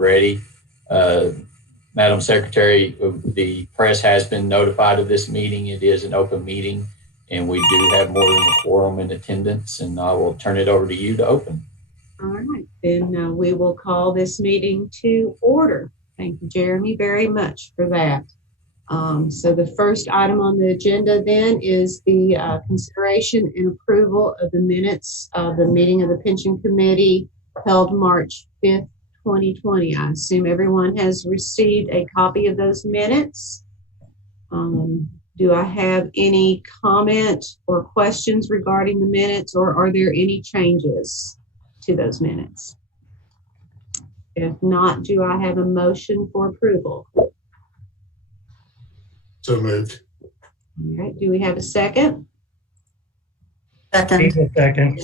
ready. Madam Secretary, the press has been notified of this meeting. It is an open meeting, and we do have more than a quorum in attendance, and I will turn it over to you to open. All right, then we will call this meeting to order. Thank you, Jeremy, very much for that. So the first item on the agenda then is the consideration and approval of the minutes of the meeting of the Pension Committee held March 5th, 2020. I assume everyone has received a copy of those minutes. Do I have any comment or questions regarding the minutes, or are there any changes to those minutes? If not, do I have a motion for approval? So moved. All right, do we have a second? Second. Second.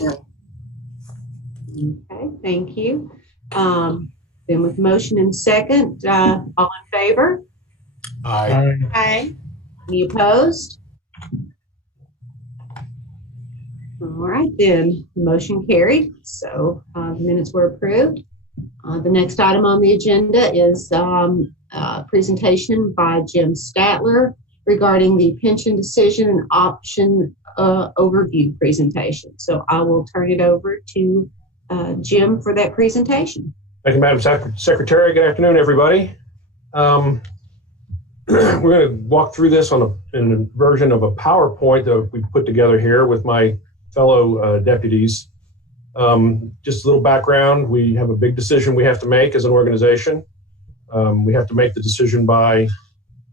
Okay, thank you. Then with motion and second, all in favor? Aye. Aye. Any opposed? All right, then motion carried. So the minutes were approved. The next item on the agenda is presentation by Jim Statler regarding the pension decision and option overview presentation. So I will turn it over to Jim for that presentation. Thank you, Madam Secretary. Good afternoon, everybody. We're going to walk through this in a version of a PowerPoint that we put together here with my fellow deputies. Just a little background. We have a big decision we have to make as an organization. We have to make the decision by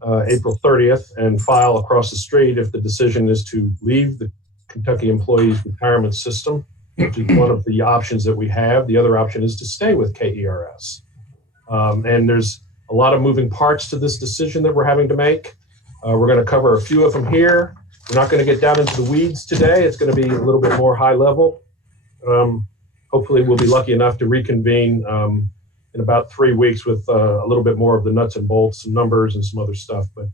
April 30th and file across the street if the decision is to leave the Kentucky Employees Retirement System, which is one of the options that we have. The other option is to stay with KERS. And there's a lot of moving parts to this decision that we're having to make. We're going to cover a few of them here. We're not going to get down into the weeds today. It's going to be a little bit more high level. Hopefully we'll be lucky enough to reconvene in about 3 weeks with a little bit more of the nuts and bolts, some numbers and some other stuff. But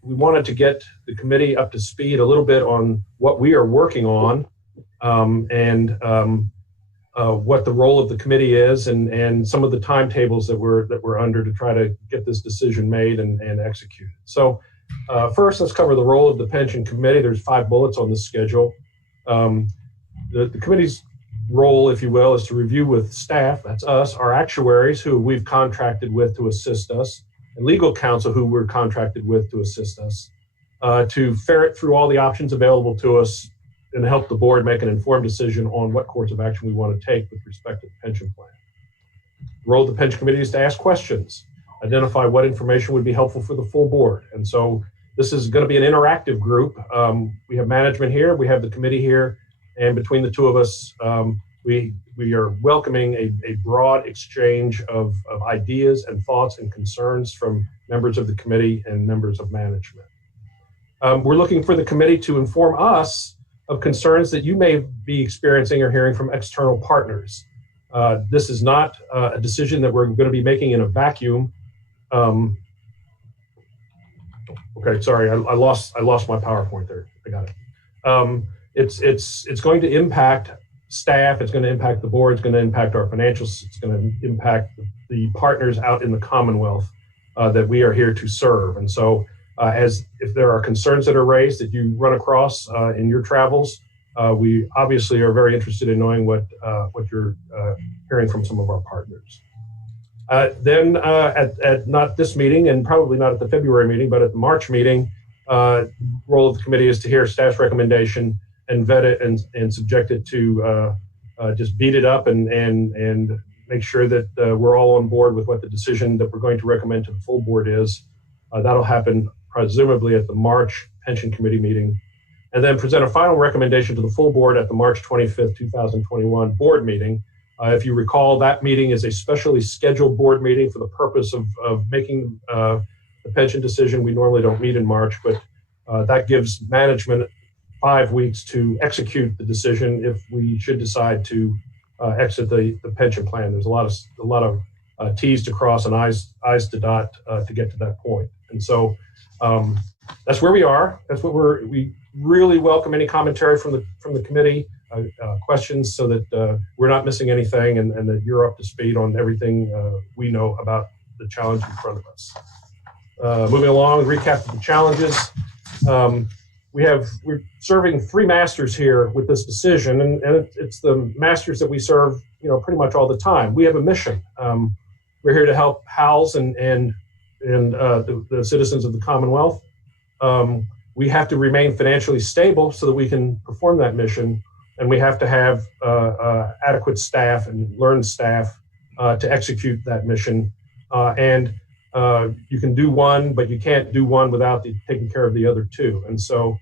we wanted to get the committee up to speed a little bit on what we are working on and what the role of the committee is and some of the timetables that we're under to try to get this decision made and executed. So first, let's cover the role of the pension committee. There's 5 bullets on the schedule. The committee's role, if you will, is to review with staff, that's us, our actuaries who we've contracted with to assist us, and legal counsel who we're contracted with to assist us, to ferret through all the options available to us and help the board make an informed decision on what course of action we want to take with respect to the pension plan. The role of the pension committee is to ask questions, identify what information would be helpful for the full board. And so this is going to be an interactive group. We have management here, we have the committee here, and between the two of us, we are welcoming a broad exchange of ideas and thoughts and concerns from members of the committee and members of management. We're looking for the committee to inform us of concerns that you may be experiencing or hearing from external partners. This is not a decision that we're going to be making in a vacuum. Okay, sorry, I lost my PowerPoint there. I got it. It's going to impact staff, it's going to impact the board, it's going to impact our financials, it's going to impact the partners out in the Commonwealth that we are here to serve. And so if there are concerns that are raised that you run across in your travels, we obviously are very interested in knowing what you're hearing from some of our partners. Then at not this meeting and probably not at the February meeting, but at the March meeting, role of the committee is to hear staff's recommendation and vet it and subject it to just beat it up and make sure that we're all on board with what the decision that we're going to recommend to the full board is. That'll happen presumably at the March pension committee meeting, and then present a final recommendation to the full board at the March 25th, 2021 board meeting. If you recall, that meeting is a specially scheduled board meeting for the purpose of making the pension decision. We normally don't meet in March, but that gives management 5 weeks to execute the decision if we should decide to exit the pension plan. There's a lot of T's to cross and I's to dot to get to that point. And so that's where we are. That's what we really welcome any commentary from the committee. questions so that we're not missing anything and that you're up to speed on everything we know about the challenge in front of us. Moving along, recap of the challenges. We're serving 3 masters here with this decision, and it's the masters that we serve, pretty much all the time. We have a mission. We're here to help HALs and the citizens of the Commonwealth. We have to remain financially stable so that we can perform that mission, and we have to have adequate staff and learned staff to execute that mission. You can do one, but you can't do one without taking care of the other 2. And so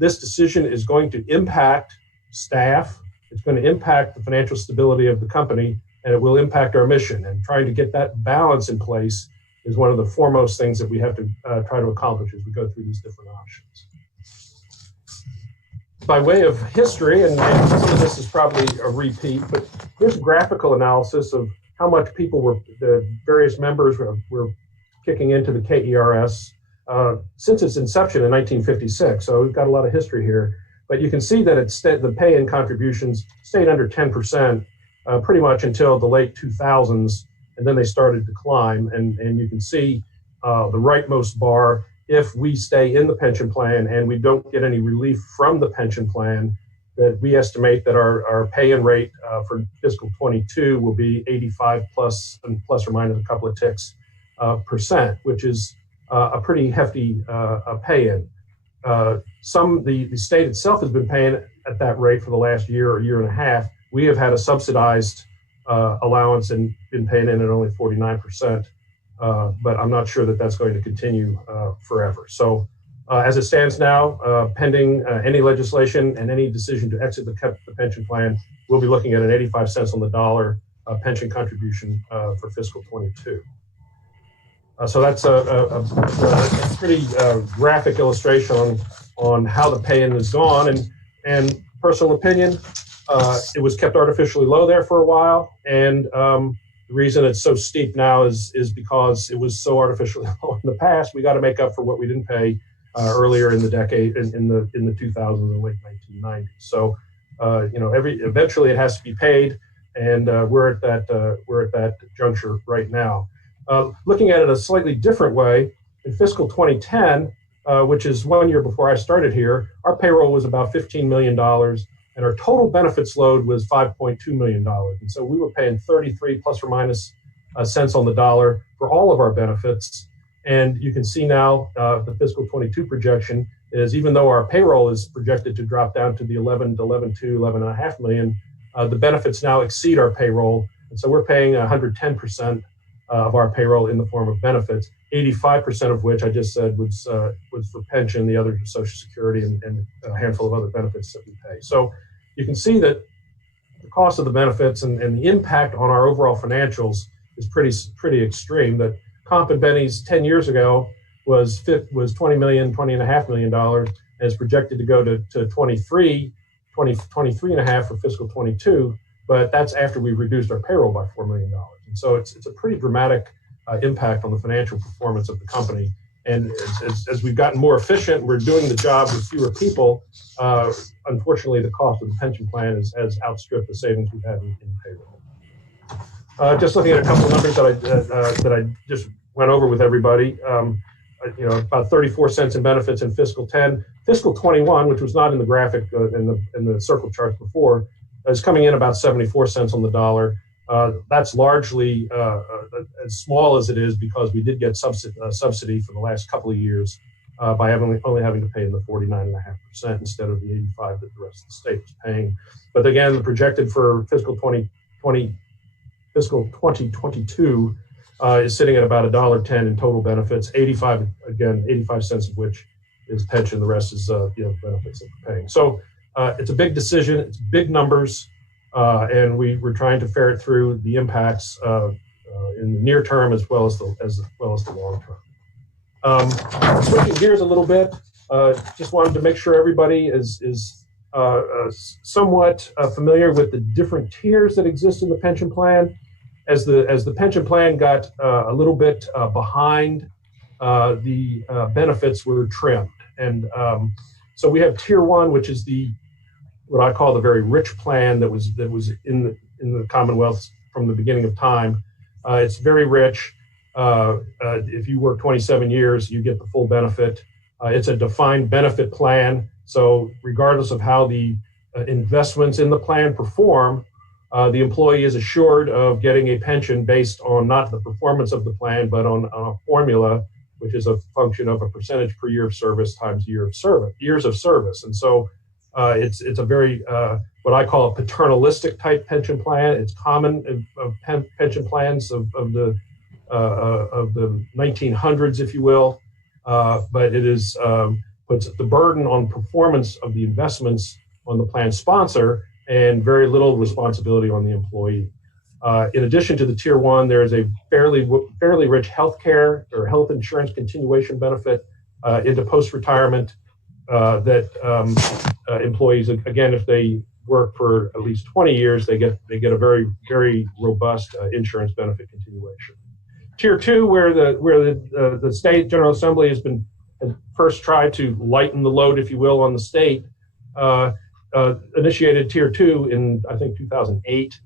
this decision is going to impact staff. It's going to impact the financial stability of the company, and it will impact our mission. And trying to get that balance in place is one of the foremost things that we have to try to accomplish as we go through these different options. By way of history, and some of this is probably a repeat, but here's a graphical analysis of how much the various members were kicking into the KERS since its inception in 1956. So we've got a lot of history here. But you can see that the pay-in contributions stayed under 10% pretty much until the late 2000s, and then they started to climb. And you can see the rightmost bar, if we stay in the pension plan and we don't get any relief from the pension plan, that we estimate that our pay-in rate for fiscal 22 will be 85 plus or minus a couple of ticks percent, which is a pretty hefty pay-in. The state itself has been paying at that rate for the last year or year and a half. We have had a subsidized allowance and been paying in at only 49%, but I'm not sure that that's going to continue forever. So as it stands now, pending any legislation and any decision to exit the pension plan, we'll be looking at an 85 cents on the dollar pension contribution for fiscal 22. So that's a pretty graphic illustration on how the pay-in has gone. And personal opinion, it was kept artificially low there for a while. And the reason it's so steep now is because it was so artificially low in the past. We got to make up for what we didn't pay earlier in the decade, in the 2000s and late 1990s. So eventually it has to be paid, and we're at that juncture right now. Looking at it a slightly different way, in fiscal 2010, which is 1 year before I started here, our payroll was about $15 million, and our total benefits load was $5.2 million. And so we were paying 33 plus or minus cents on the dollar for all of our benefits. And you can see now the fiscal 22 projection is, even though our payroll is projected to drop down to the 11 to 11.5 million, the benefits now exceed our payroll. And so we're paying 110% of our payroll in the form of benefits, 85% of which I just said was for pension, the other Social Security, and a handful of other benefits that we pay. So you can see that the cost of the benefits and the impact on our overall financials is pretty extreme. That comp and bennies 10 years ago was $20 and $20.5 million, and is projected to go to 23 and a half for fiscal 22, but that's after we reduced our payroll by $4 million. And so it's a pretty dramatic impact on the financial performance of the company. And as we've gotten more efficient, we're doing the job with fewer people. Unfortunately, the cost of the pension plan has outstripped the savings we've had in payroll. Just looking at a couple of numbers that I just went over with everybody. About 34 cents in benefits in fiscal 10. Fiscal 21, which was not in the graphic in the circle charts before, is coming in about 74 cents on the dollar. That's largely as small as it is because we did get subsidy for the last couple of years by only having to pay in the 49.5% instead of the 85% that the rest of the state was paying. But again, the projected for fiscal 2022 is sitting at about $1.10 in total benefits, 85 cents of which is pension, the rest is benefits that we're paying. So it's a big decision, it's big numbers, and we're trying to ferret through the impacts in the near term as well as the long term. Switching gears a little bit, just wanted to make sure everybody is somewhat familiar with the different tiers that exist in the pension plan. As the pension plan got a little bit behind, the benefits were trimmed. And so we have tier one, which is the what I call the very rich plan that was in the Commonwealth from the beginning of time. It's very rich. If you work 27 years, you get the full benefit. It's a defined benefit plan. So regardless of how the investments in the plan perform, the employee is assured of getting a pension based on not the performance of the plan, but on a formula, which is a function of a percentage per year of service times years of service. And so it's a very, what I call a paternalistic type pension plan. It's common of pension plans of the 1900s, if you will, but it is puts the burden on performance of the investments on the plan sponsor and very little responsibility on the employee. In addition to the Tier 1, there is a fairly rich healthcare or health insurance continuation benefit into post-retirement that employees, again, if they work for at least 20 years, they get a very, very robust insurance benefit continuation. Tier 2, where the state General Assembly has first tried to lighten the load, if you will, on the state, initiated Tier 2 in, I think, 2008.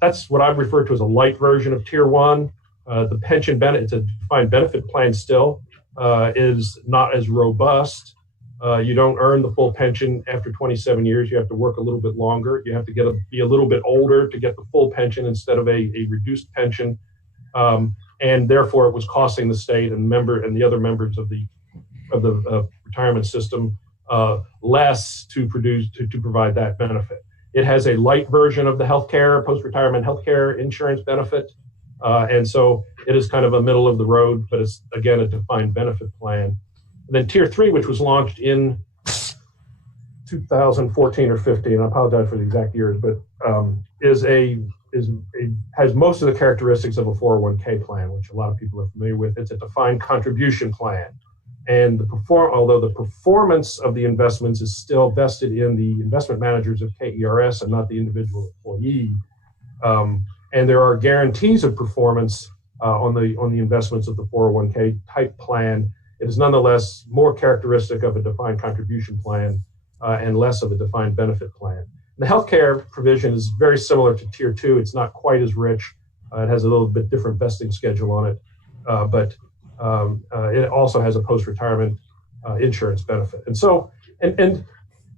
That's what I refer to as a light version of Tier 1. The pension benefit, it's a defined benefit plan still, is not as robust. You don't earn the full pension after 27 years. You have to work a little bit longer. You have to be a little bit older to get the full pension instead of a reduced pension. And therefore, it was costing the state and the other members of the retirement system less to provide that benefit. It has a light version of the healthcare, post-retirement healthcare insurance benefit. And so it is kind of a middle of the road, but it's, again, a defined benefit plan. And then Tier 3, which was launched in 2014 or 15, I apologize for the exact years, but has most of the characteristics of a 401k plan, which a lot of people are familiar with. It's a defined contribution plan. And although the performance of the investments is still vested in the investment managers of KERS and not the individual employee, and there are guarantees of performance on the investments of the 401k type plan, it is nonetheless more characteristic of a defined contribution plan and less of a defined benefit plan. The healthcare provision is very similar to Tier 2. It's not quite as rich. It has a little bit different vesting schedule on it, but it also has a post-retirement insurance benefit. And so, and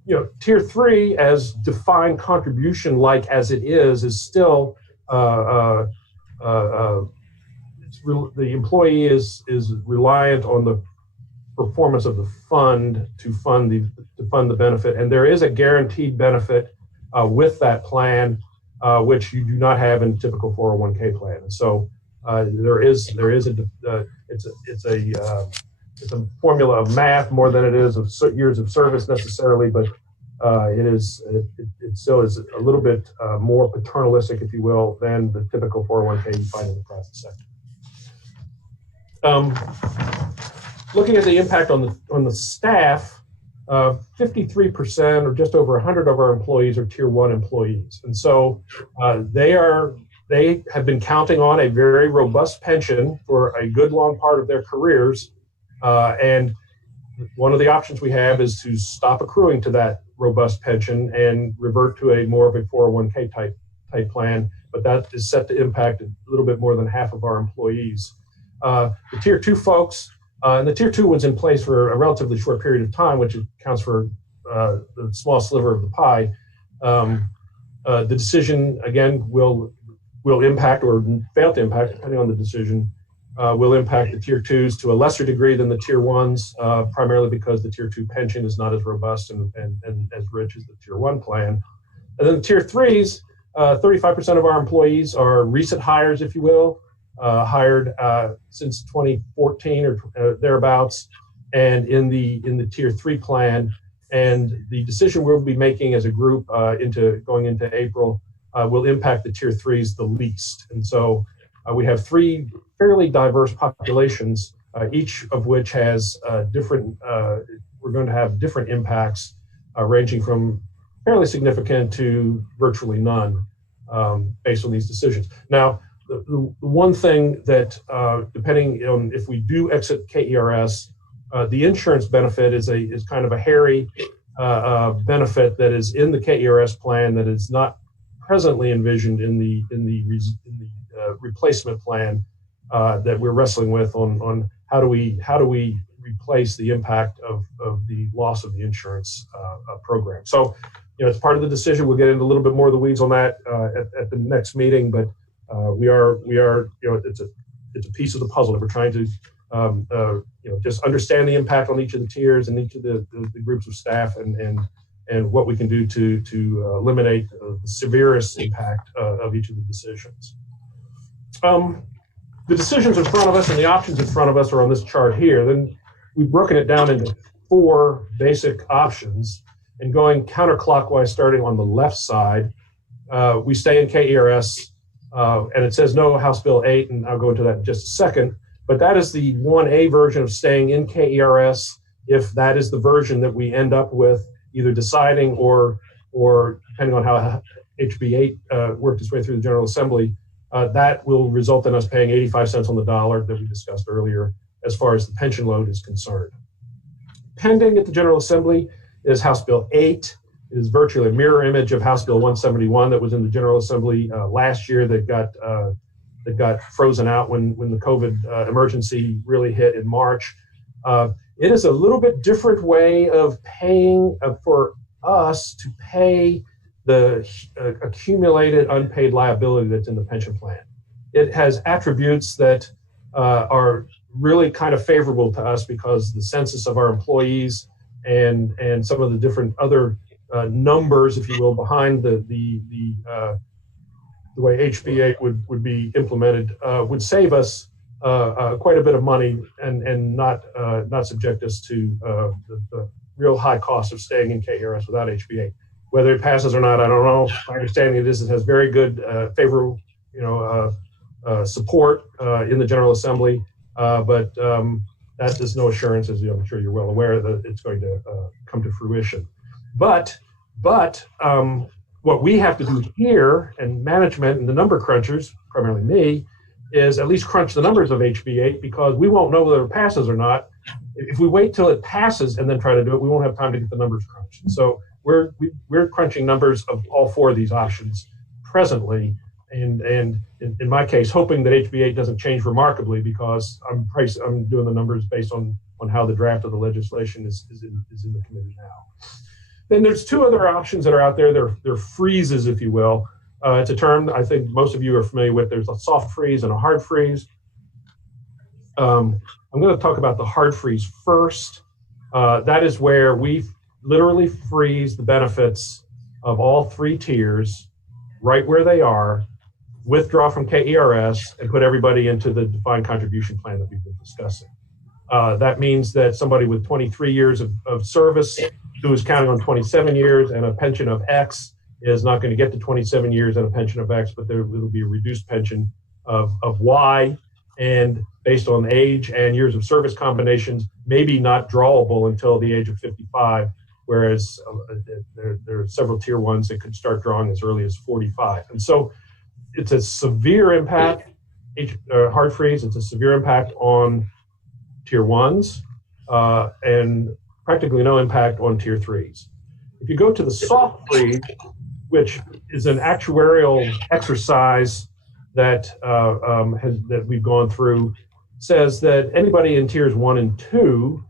you know, Tier 3, as defined contribution-like as it is still the employee is reliant on the performance of the fund to fund the benefit, and there is a guaranteed benefit with that plan, which you do not have in a typical 401k plan. And so it's a formula of math more than it is of years of service necessarily, but it still is a little bit more paternalistic, if you will, than the typical 401k you find in the private sector. Looking at the impact on the staff, 53% or just over 100 of our employees are Tier 1 employees, and so they have been counting on a very robust pension for a good long part of their careers, and one of the options we have is to stop accruing to that robust pension and revert to a more of a 401k type plan, but that is set to impact a little bit more than half of our employees. The Tier 2 folks, and the Tier 2 was in place for a relatively short period of time, which accounts for the small sliver of the pie. The decision, again, will impact or fail to impact, depending on the decision, will impact the Tier 2s to a lesser degree than the Tier 1s, primarily because the Tier 2 pension is not as robust and as rich as the Tier 1 plan. And then the Tier 3s, 35% of our employees are recent hires, if you will, hired since 2014 or thereabouts, and in the Tier 3 plan. And the decision we'll be making as a group going into April will impact the Tier 3s the least. And so we have three fairly diverse populations, each of which has we're going to have different impacts ranging from fairly significant to virtually none based on these decisions. Now, the one thing that, depending on if we do exit KERS, the insurance benefit is kind of a hairy benefit that is in the KERS plan that is not presently envisioned in the replacement plan that we're wrestling with on how do we replace the impact of the loss of the insurance program. So, it's part of the decision. We'll get into a little bit more of the weeds on that at the next meeting, but we are it's a piece of the puzzle that we're trying to just understand the impact on each of the tiers and each of the groups of staff and what we can do to eliminate the severest impact of each of the decisions. The decisions in front of us and the options in front of us are on this chart here. Then we've broken it down into 4 basic options, and going counterclockwise, starting on the left side, we stay in KERS, and it says no House Bill 8, and I'll go into that in just a second. But that is the 1A version of staying in KERS, if that is the version that we end up with, either deciding or depending on how HB 8 worked its way through the General Assembly, that will result in us paying 85 cents on the dollar that we discussed earlier as far as the pension load is concerned. Pending at the General Assembly is House Bill 8. It is virtually a mirror image of House Bill 171 that was in the General Assembly last year that got frozen out when the COVID emergency really hit in March. It is a little bit different way of paying for us to pay the accumulated unpaid liability that's in the pension plan. It has attributes that are really kind of favorable to us because the census of our employees and some of the different other numbers, if you will, behind the way HB 8 would be implemented would save us quite a bit of money and not subject us to the real high cost of staying in KERS without HB 8. Whether it passes or not, I don't know. My understanding is it has very good favorable support in the General Assembly, but that is no assurance, as I'm sure you're well aware, that it's going to come to fruition. But what we have to do here, and management and the number crunchers, primarily me, is at least crunch the numbers of HB 8 because we won't know whether it passes or not. If we wait till it passes and then try to do it, we won't have time to get the numbers crunched. So we're crunching numbers of all 4 of these options presently, and in my case, hoping that HB 8 doesn't change remarkably because I'm doing the numbers based on how the draft of the legislation is in the committee now. Then there's 2 other options that are out there. They're freezes, if you will. It's a term I think most of you are familiar with. There's a soft freeze and a hard freeze. I'm going to talk about the hard freeze first. That is where we literally freeze the benefits of all 3 tiers right where they are, withdraw from KERS, and put everybody into the defined contribution plan that we've been discussing. That means that somebody with 23 years of service who is counting on 27 years and a pension of X is not going to get to 27 years and a pension of X, but there will be a reduced pension of Y, and based on age and years of service combinations, maybe not drawable until the age of 55, whereas there are several tier 1s that could start drawing as early as 45. And so it's a severe impact, hard freeze, it's a severe impact on tier 1s and practically no impact on tier 3s. If you go to the soft freeze, which is an actuarial exercise that we've gone through, says that anybody in tiers 1 and 2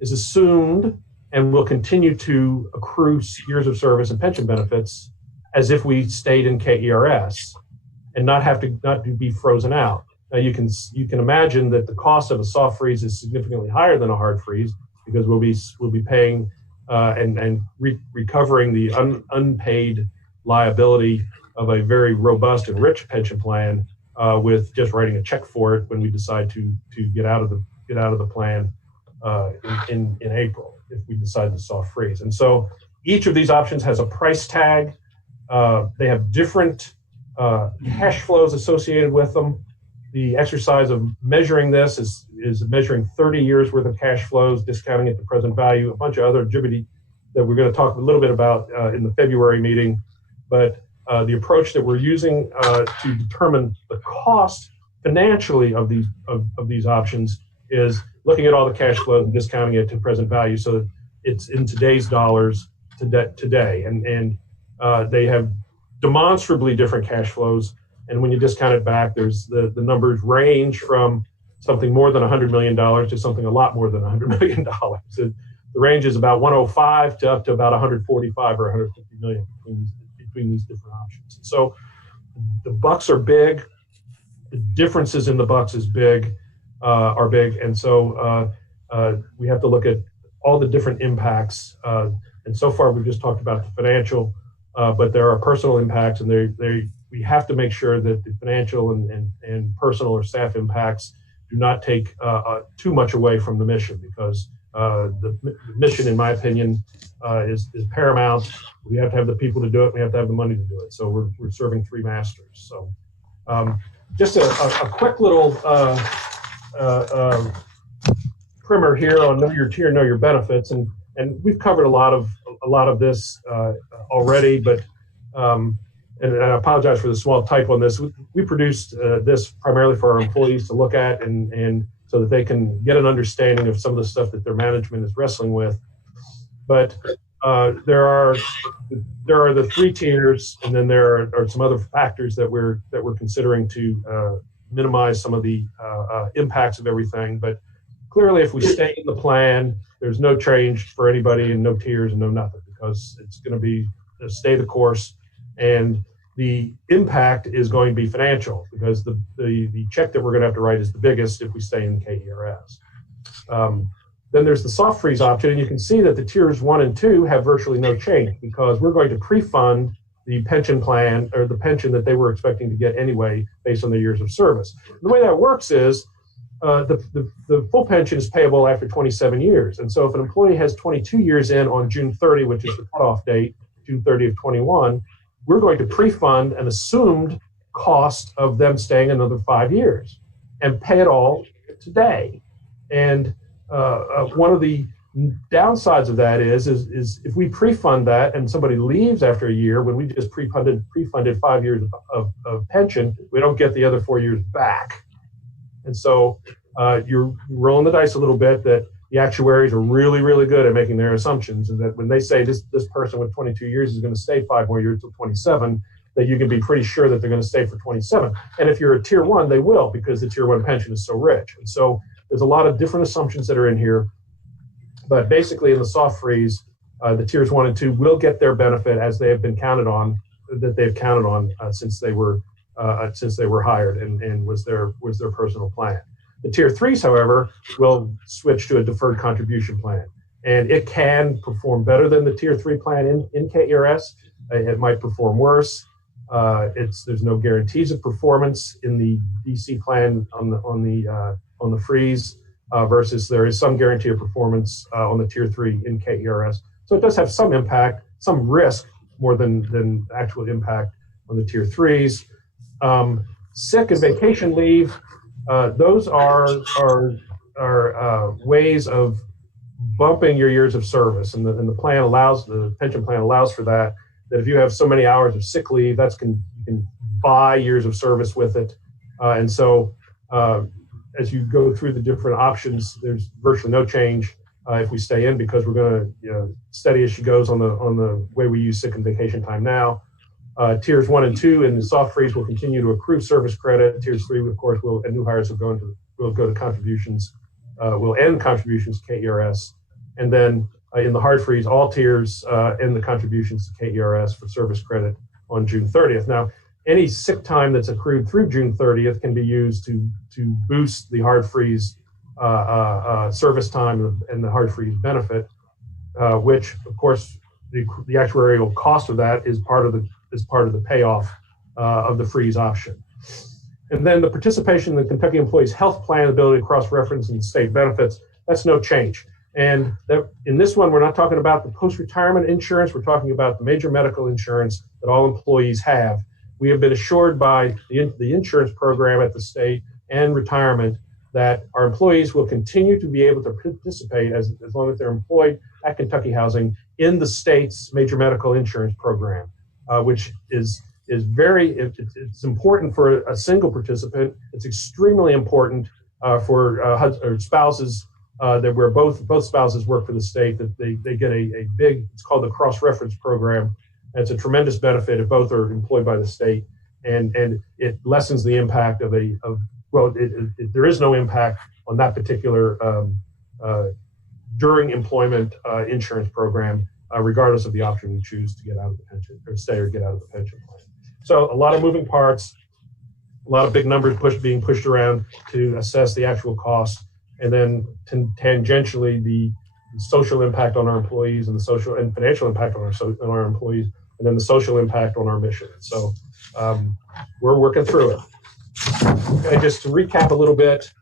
is assumed and will continue to accrue years of service and pension benefits as if we stayed in KERS and not be frozen out. Now you can imagine that the cost of a soft freeze is significantly higher than a hard freeze because we'll be paying and recovering the unpaid liability of a very robust and rich pension plan with just writing a check for it when we decide to get out of the plan in April if we decide to soft freeze. And so each of these options has a price tag. They have different cash flows associated with them. The exercise of measuring this is measuring 30 years worth of cash flows, discounting it to present value, a bunch of other gibbity that we're going to talk a little bit about in the February meeting. But the approach that we're using to determine the cost financially of these options is looking at all the cash flow and discounting it to present value so that it's in today's dollars today, and they have demonstrably different cash flows. And when you discount it back, there's the numbers range from something more than $100 million to something a lot more than $100 million. So the range is about 105 to up to about 145 or 150 million between these different options. So the bucks are big. The differences in the bucks are big, and so we have to look at all the different impacts. And so far, we've just talked about the financial, but there are personal impacts, and we have to make sure that the financial and personal or staff impacts do not take too much away from the mission, because the mission, in my opinion, is paramount. We have to have the people to do it. We have to have the money to do it. So we're serving three masters. So just a quick little primer here on know your tier, know your benefits, and we've covered a lot of this already, but and I apologize for the small type on this. We produced this primarily for our employees to look at and so that they can get an understanding of some of the stuff that their management is wrestling with. But there are the three tiers, and then there are some other factors that we're considering to minimize some of the impacts of everything. But clearly, if we stay in the plan, there's no change for anybody, and no tiers and no nothing, because it's going to be stay the course, and the impact is going to be financial, because the check that we're going to have to write is the biggest if we stay in KERS. Then there's the soft freeze option, and you can see that the tiers 1 and 2 have virtually no change, because we're going to pre-fund the pension plan, or the pension that they were expecting to get anyway based on their years of service. And the way that works is the full pension is payable after 27 years. And so if an employee has 22 years in on June 30, which is the cutoff date, June 30 of 21, we're going to pre-fund an assumed cost of them staying another 5 years and pay it all today. And one of the downsides of that is if we pre-fund that and somebody leaves after a year, when we just pre-funded 5 years of pension, we don't get the other 4 years back. And so you're rolling the dice a little bit that the actuaries are really, really good at making their assumptions, and that when they say this person with 22 years is going to stay 5 more years till 27, that you can be pretty sure that they're going to stay for 27. And if you're a tier 1, they will, because the tier 1 pension is so rich. And so there's a lot of different assumptions that are in here. But basically, in the soft freeze, the tiers 1 and 2 will get their benefit as they have been counted on, since they were hired and was their personal plan. The tier 3s, however, will switch to a deferred contribution plan, and it can perform better than the tier 3 plan in KERS. It might perform worse. There's no guarantees of performance in the DC plan on the freeze, versus there is some guarantee of performance on the tier 3 in KERS. So it does have some impact, some risk more than actual impact on the tier 3s. Sick and vacation leave, those are ways of bumping your years of service, and the pension plan allows for that. That if you have so many hours of sick leave, you can buy years of service with it, and so as you go through the different options, there's virtually no change if we stay in, because we're going to steady as she goes on the way we use sick and vacation time now. Tiers 1 and 2 in the soft freeze will continue to accrue service credit. Tiers 3, of course, and new hires will go to contributions, will end contributions to KERS. And then in the hard freeze, all tiers end the contributions to KERS for service credit on June 30th. Now, any sick time that's accrued through June 30th can be used to boost the hard freeze service time and the hard freeze benefit, which, of course, the actuarial cost of that is part of the payoff of the freeze option. And then the participation in the Kentucky Employees Health Plan, ability to cross-reference and state benefits, that's no change. And in this one, we're not talking about the post-retirement insurance. We're talking about the major medical insurance that all employees have. We have been assured by the insurance program at the state and retirement that our employees will continue to be able to participate as long as they're employed at Kentucky Housing in the state's major medical insurance program, which is it's important for a single participant. It's extremely important for spouses that where both spouses work for the state, that they get a big, it's called the cross-reference program. And it's a tremendous benefit if both are employed by the state, and it lessens the impact there is no impact on that particular during employment insurance program, regardless of the option we choose to get out of the pension or stay or get out of the pension plan. So a lot of moving parts, a lot of big numbers being pushed around to assess the actual cost, and then tangentially the social impact on our employees and the social and financial impact on our employees, and then the social impact on our mission. So we're working through it. Okay, just to recap a little bit,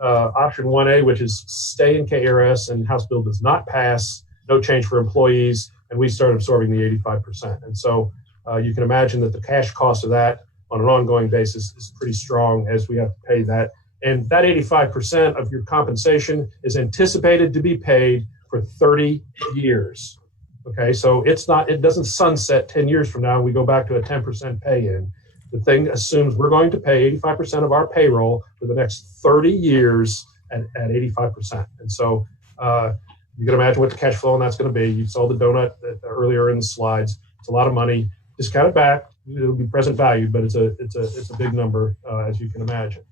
option 1A, which is stay in KERS and House bill does not pass, no change for employees, and we start absorbing the 85%. And so you can imagine that the cash cost of that on an ongoing basis is pretty strong, as we have to pay that. And that 85% of your compensation is anticipated to be paid for 30 years. Okay, so it doesn't sunset 10 years from now and we go back to a 10% pay-in. The thing assumes we're going to pay 85% of our payroll for the next 30 years at 85%. And so you can imagine what the cash flow on that's going to be. You saw the donut earlier in the slides. It's a lot of money. Discount it back. It'll be present value, but it's a big number, as you can imagine.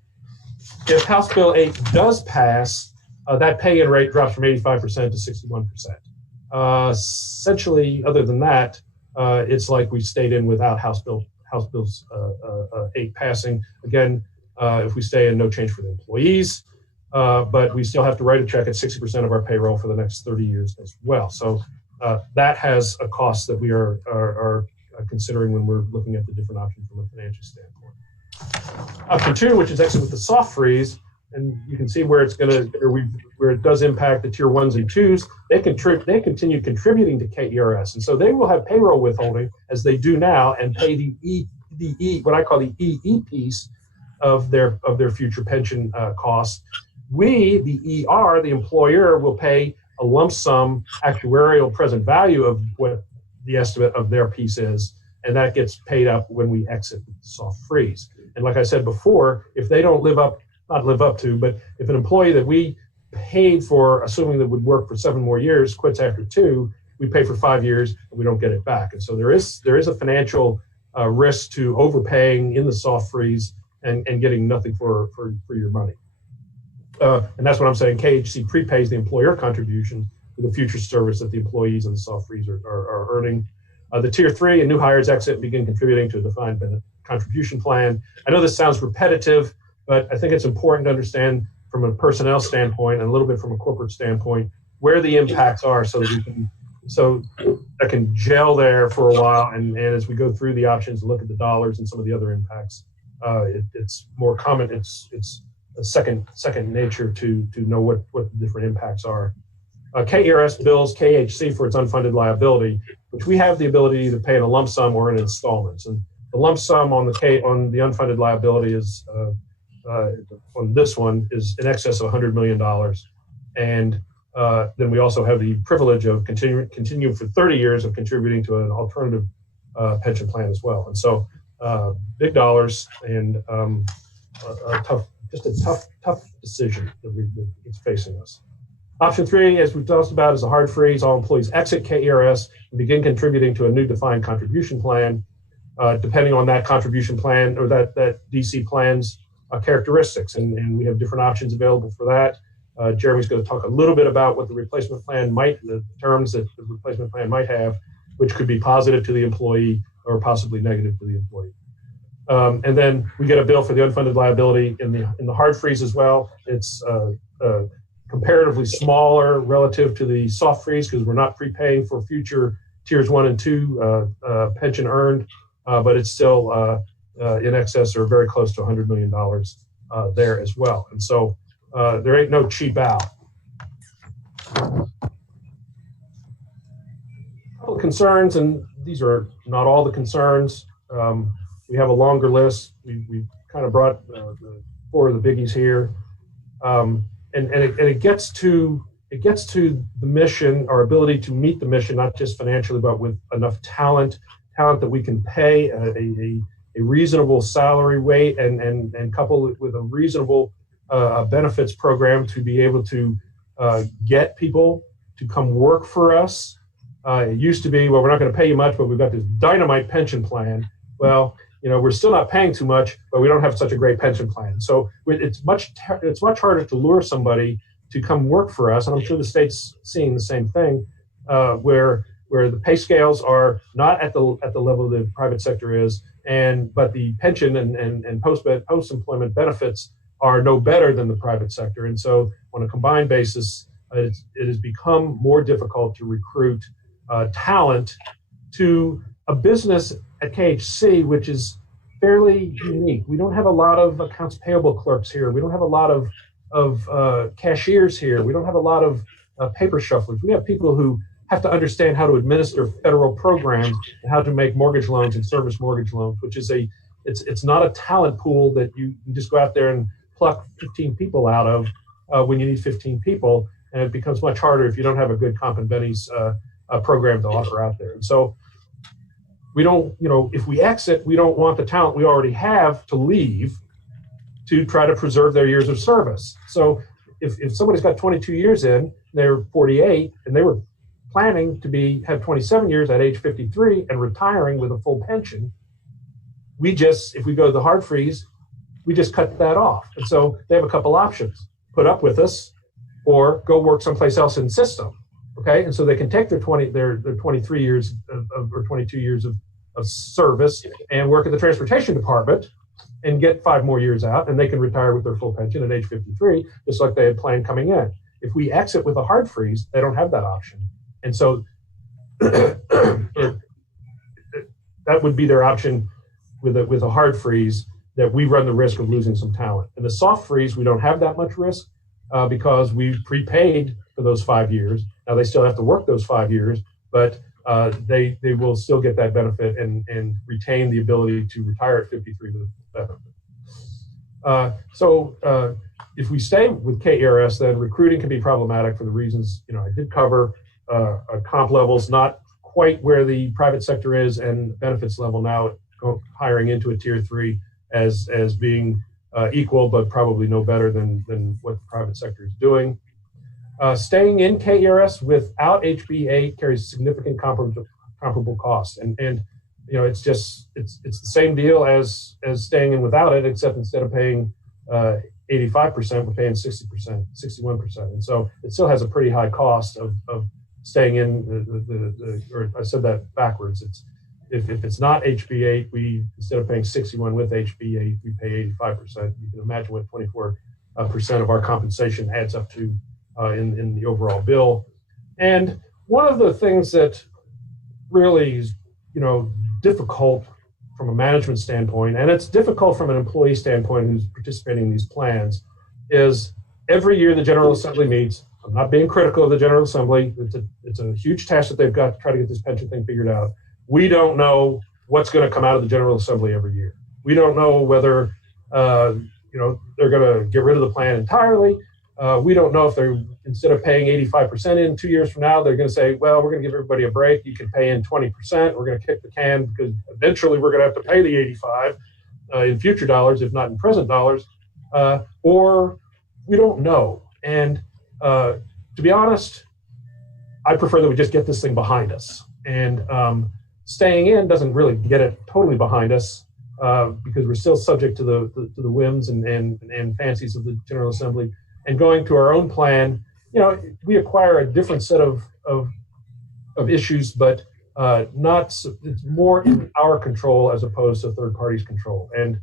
If House Bill 8 does pass, that pay-in rate drops from 85% to 61%. Essentially, other than that, it's like we stayed in without House Bill 8 passing. Again, if we stay in, no change for the employees, but we still have to write a check at 60% of our payroll for the next 30 years as well. So that has a cost that we are considering when we're looking at the different options from a financial standpoint. Option 2, which is exit with the soft freeze, and you can see where it's going to, where it does impact the tier 1s and 2s. They continue contributing to KERS, and so they will have payroll withholding as they do now, and pay the what I call the EE piece of their future pension costs. We, the ER, the employer, will pay a lump sum actuarial present value of what the estimate of their piece is, and that gets paid up when we exit the soft freeze. And like I said before, if they don't not live up to, but if an employee that we paid for, assuming that would work for 7 more years, quits after 2, we pay for 5 years and we don't get it back. And so there is a financial risk to overpaying in the soft freeze and getting nothing for your money. And that's what I'm saying. KHC prepays the employer contribution for the future service that the employees in the soft freeze are earning. The tier 3 and new hires exit and begin contributing to a defined benefit contribution plan. I know this sounds repetitive, but I think it's important to understand from a personnel standpoint and a little bit from a corporate standpoint where the impacts are, so that I can gel there for a while, and as we go through the options and look at the dollars and some of the other impacts, it's more common. It's a second nature to know what the different impacts are. KERS bills KHC for its unfunded liability, which we have the ability to pay in a lump sum or in installments. And the lump sum on the unfunded liability is on this one is in excess of $100 million, and then we also have the privilege of continue for 30 years of contributing to an alternative pension plan as well. And so big dollars, and a tough decision that's facing us. Option 3, as we've talked about, is a hard freeze. All employees exit KERS and begin contributing to a new defined contribution plan, depending on that contribution plan or that DC plan's characteristics. And we have different options available for that. Jeremy's going to talk a little bit about what the replacement plan the terms that the replacement plan might have, which could be positive to the employee or possibly negative to the employee. And then we get a bill for the unfunded liability in the hard freeze as well. It's comparatively smaller relative to the soft freeze because we're not prepaying for future tiers 1 and 2 pension earned, but it's still in excess or very close to $100 million there as well. And so there ain't no cheap out. A couple of concerns, and these are not all the concerns. We have a longer list. We kind of brought 4 of the biggies here. And it gets to the mission, our ability to meet the mission, not just financially, but with enough talent that we can pay a reasonable salary rate and couple it with a reasonable benefits program to be able to get people to come work for us. It used to be, well, we're not going to pay you much, but we've got this dynamite pension plan. Well, we're still not paying too much, but we don't have such a great pension plan. So it's much harder to lure somebody to come work for us, and I'm sure the state's seeing the same thing, where the pay scales are not at the level the private sector is, but the pension and post-employment benefits are no better than the private sector. And so on a combined basis, it has become more difficult to recruit talent to a business at KHC, which is fairly unique. We don't have a lot of accounts payable clerks here. We don't have a lot of cashiers here. We don't have a lot of paper shufflers. We have people who have to understand how to administer federal programs and how to make mortgage loans and service mortgage loans, which is it's not a talent pool that you can just go out there and pluck 15 people out of when you need 15 people. And it becomes much harder if you don't have a good comp and bennies program to offer out there. And so we don't, if we exit, we don't want the talent we already have to leave to try to preserve their years of service. So if somebody's got 22 years in, they're 48, and they were planning to have 27 years at age 53 and retiring with a full pension, if we go to the hard freeze, we just cut that off. And so they have a couple options: put up with us or go work someplace else in the system. Okay, and so they can take their 23 years or 22 years of service and work at the transportation department and get 5 more years out, and they can retire with their full pension at age 53, just like they had planned coming in. If we exit with a hard freeze, they don't have that option. And so that would be their option with a hard freeze, that we run the risk of losing some talent. In the soft freeze, we don't have that much risk because we prepaid for those 5 years. Now they still have to work those 5 years, but they will still get that benefit and retain the ability to retire at 53 with benefit. So if we stay with KERS, then recruiting can be problematic for the reasons I did cover. Comp levels not quite where the private sector is, and benefits level now hiring into a tier 3 as being equal, but probably no better than what the private sector is doing. Staying in KERS without HB8 carries significant comparable costs, and it's the same deal as staying in without it, except instead of paying 85%, we're paying 60%, 61%, and so it still has a pretty high cost of staying in. Or I said that backwards. If it's not HB8, we, instead of paying 61 with HB8, we pay 85%. You can imagine what 24% of our compensation adds up to in the overall bill. And one of the things that really is, difficult from a management standpoint, and it's difficult from an employee standpoint who's participating in these plans, is every year the General Assembly meets. I'm not being critical of the General Assembly. It's a huge task that they've got to try to get this pension thing figured out. We don't know what's going to come out of the General Assembly every year. We don't know whether they're going to get rid of the plan entirely. We don't know if they're, instead of paying 85% in 2 years from now, they're going to say, well, we're going to give everybody a break. You can pay in 20%. We're going to kick the can because eventually we're going to have to pay the 85 in future dollars, if not in present dollars. Or we don't know. And to be honest, I prefer that we just get this thing behind us. And staying in doesn't really get it totally behind us because we're still subject to the whims and fancies of the General Assembly. And going to our own plan, we acquire a different set of issues, but it's more in our control as opposed to third parties' control. And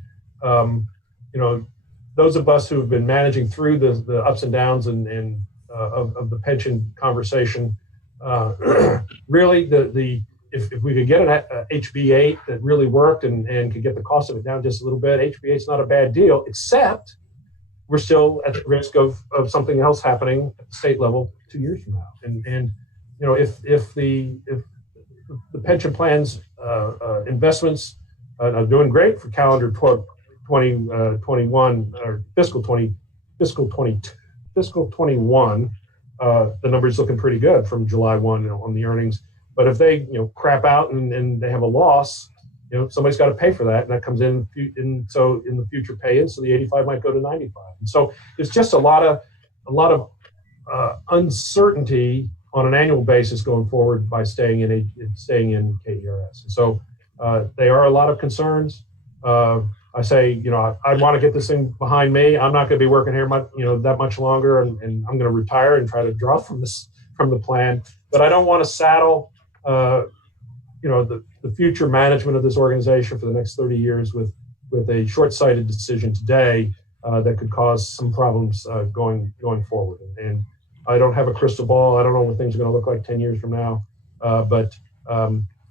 those of us who have been managing through the ups and downs and of the pension conversation, really if we could get an HB8 that really worked and could get the cost of it down just a little bit, HB8 is not a bad deal, except we're still at the risk of something else happening at the state level 2 years from now. And if the pension plans investments are doing great for calendar 2021 or fiscal 21, the numbers looking pretty good from July 1 on the earnings. But if they crap out and they have a loss, somebody's got to pay for that, and that comes in the future pay in, so the 85 might go to 95. And so it's just a lot of uncertainty on an annual basis going forward by staying in KERS. And so they are a lot of concerns. I say, you know, I want to get this thing behind me. I'm not going to be working here that much longer, and I'm going to retire and try to draw from the plan. But I don't want to saddle, the future management of this organization for the next 30 years with a short-sighted decision today that could cause some problems going forward. And I don't have a crystal ball. I don't know what things are going to look like 10 years from now. But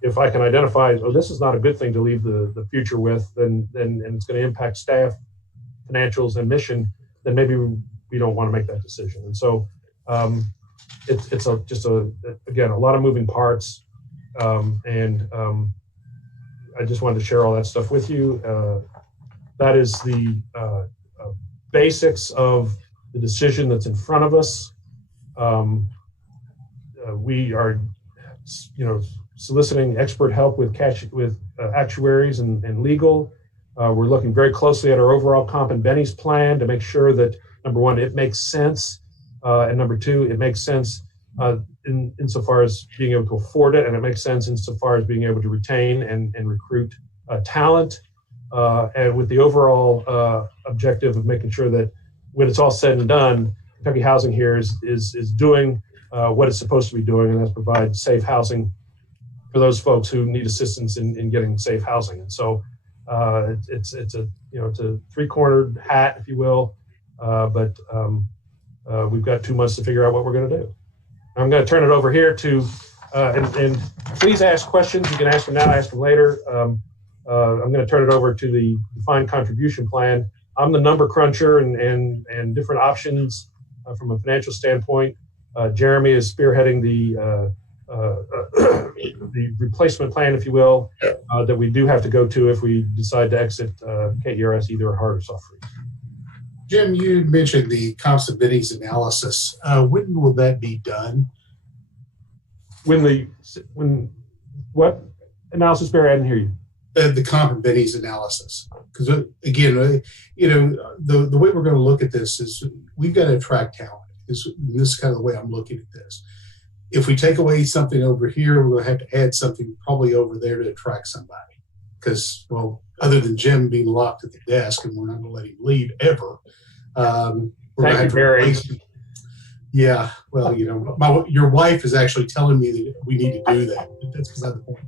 if I can identify, this is not a good thing to leave the future with, and it's going to impact staff, financials, and mission, then maybe we don't want to make that decision. And so it's just a lot of moving parts. And I just wanted to share all that stuff with you. That is the basics of the decision that's in front of us. We are, soliciting expert help with actuaries and legal. We're looking very closely at our overall comp and bennies plan to make sure that, number one, it makes sense, and number two, it makes sense insofar as being able to afford it, and it makes sense insofar as being able to retain and recruit talent, and with the overall objective of making sure that when it's all said and done, Kentucky Housing here is doing what it's supposed to be doing, and that's provide safe housing for those folks who need assistance in getting safe housing. And so it's a three-cornered hat, if you will, but we've got 2 months to figure out what we're going to do. I'm going to turn it over here to, and please ask questions. You can ask them now, ask them later. I'm going to turn it over to the defined contribution plan. I'm the number cruncher and different options from a financial standpoint. Jeremy is spearheading the replacement plan, if you will, that we do have to go to if we decide to exit KERS either a hard or soft freeze. Jim, you mentioned the comps and bennies analysis. When will that be done? When what analysis, Barry? I didn't hear you. The comp and bennies analysis. Because again, the way we're going to look at this is we've got to attract talent. This is kind of the way I'm looking at this. If we take away something over here, we're going to have to add something probably over there to attract somebody. Because, well, other than Jim being locked at the desk and we're not going to let him leave ever, we're going to have to replace him. Yeah, well, your wife is actually telling me that we need to do that. That's beside the point.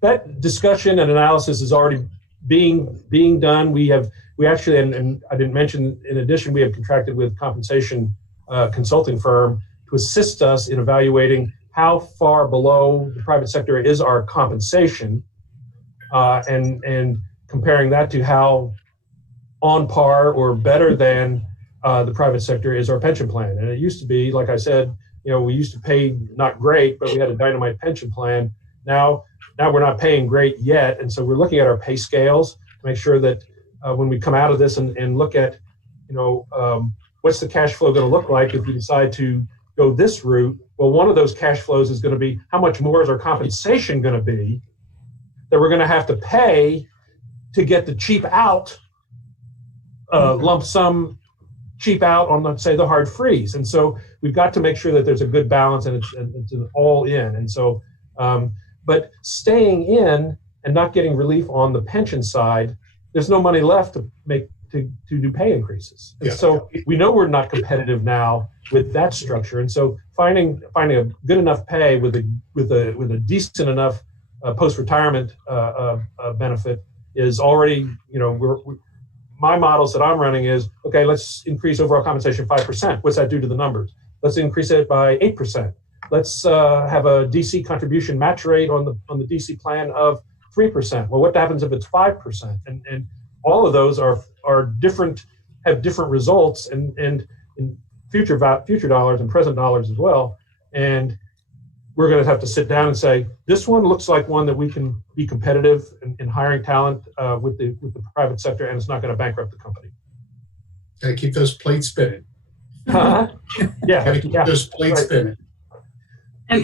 That discussion and analysis is already being done. We actually, and I didn't mention, in addition, we have contracted with compensation consulting firm to assist us in evaluating how far below the private sector is our compensation, and comparing that to how on par or better than the private sector is our pension plan. And it used to be, like I said, we used to pay not great, but we had a dynamite pension plan. Now we're not paying great yet, and so we're looking at our pay scales to make sure that when we come out of this and look at, what's the cash flow going to look like if we decide to go this route? Well, one of those cash flows is going to be how much more is our compensation going to be that we're going to have to pay to get the cheap out, lump sum cheap out on, let's say, the hard freeze. And so we've got to make sure that there's a good balance and it's an all in. And so, but staying in and not getting relief on the pension side, there's no money left to do pay increases. And so we know we're not competitive now with that structure. And so finding a good enough pay with a decent enough post-retirement benefit is already, my models that I'm running is, okay, let's increase overall compensation 5%. What's that do to the numbers? Let's increase it by 8%. Let's have a DC contribution match rate on the DC plan of 3%. Well, what happens if it's 5%? And all of those are different, have different results, and in future dollars and present dollars as well. And we're going to have to sit down and say, this one looks like one that we can be competitive in hiring talent with the private sector, and it's not going to bankrupt the company. Got to keep those plates spinning. Yeah. Got to keep those plates spinning.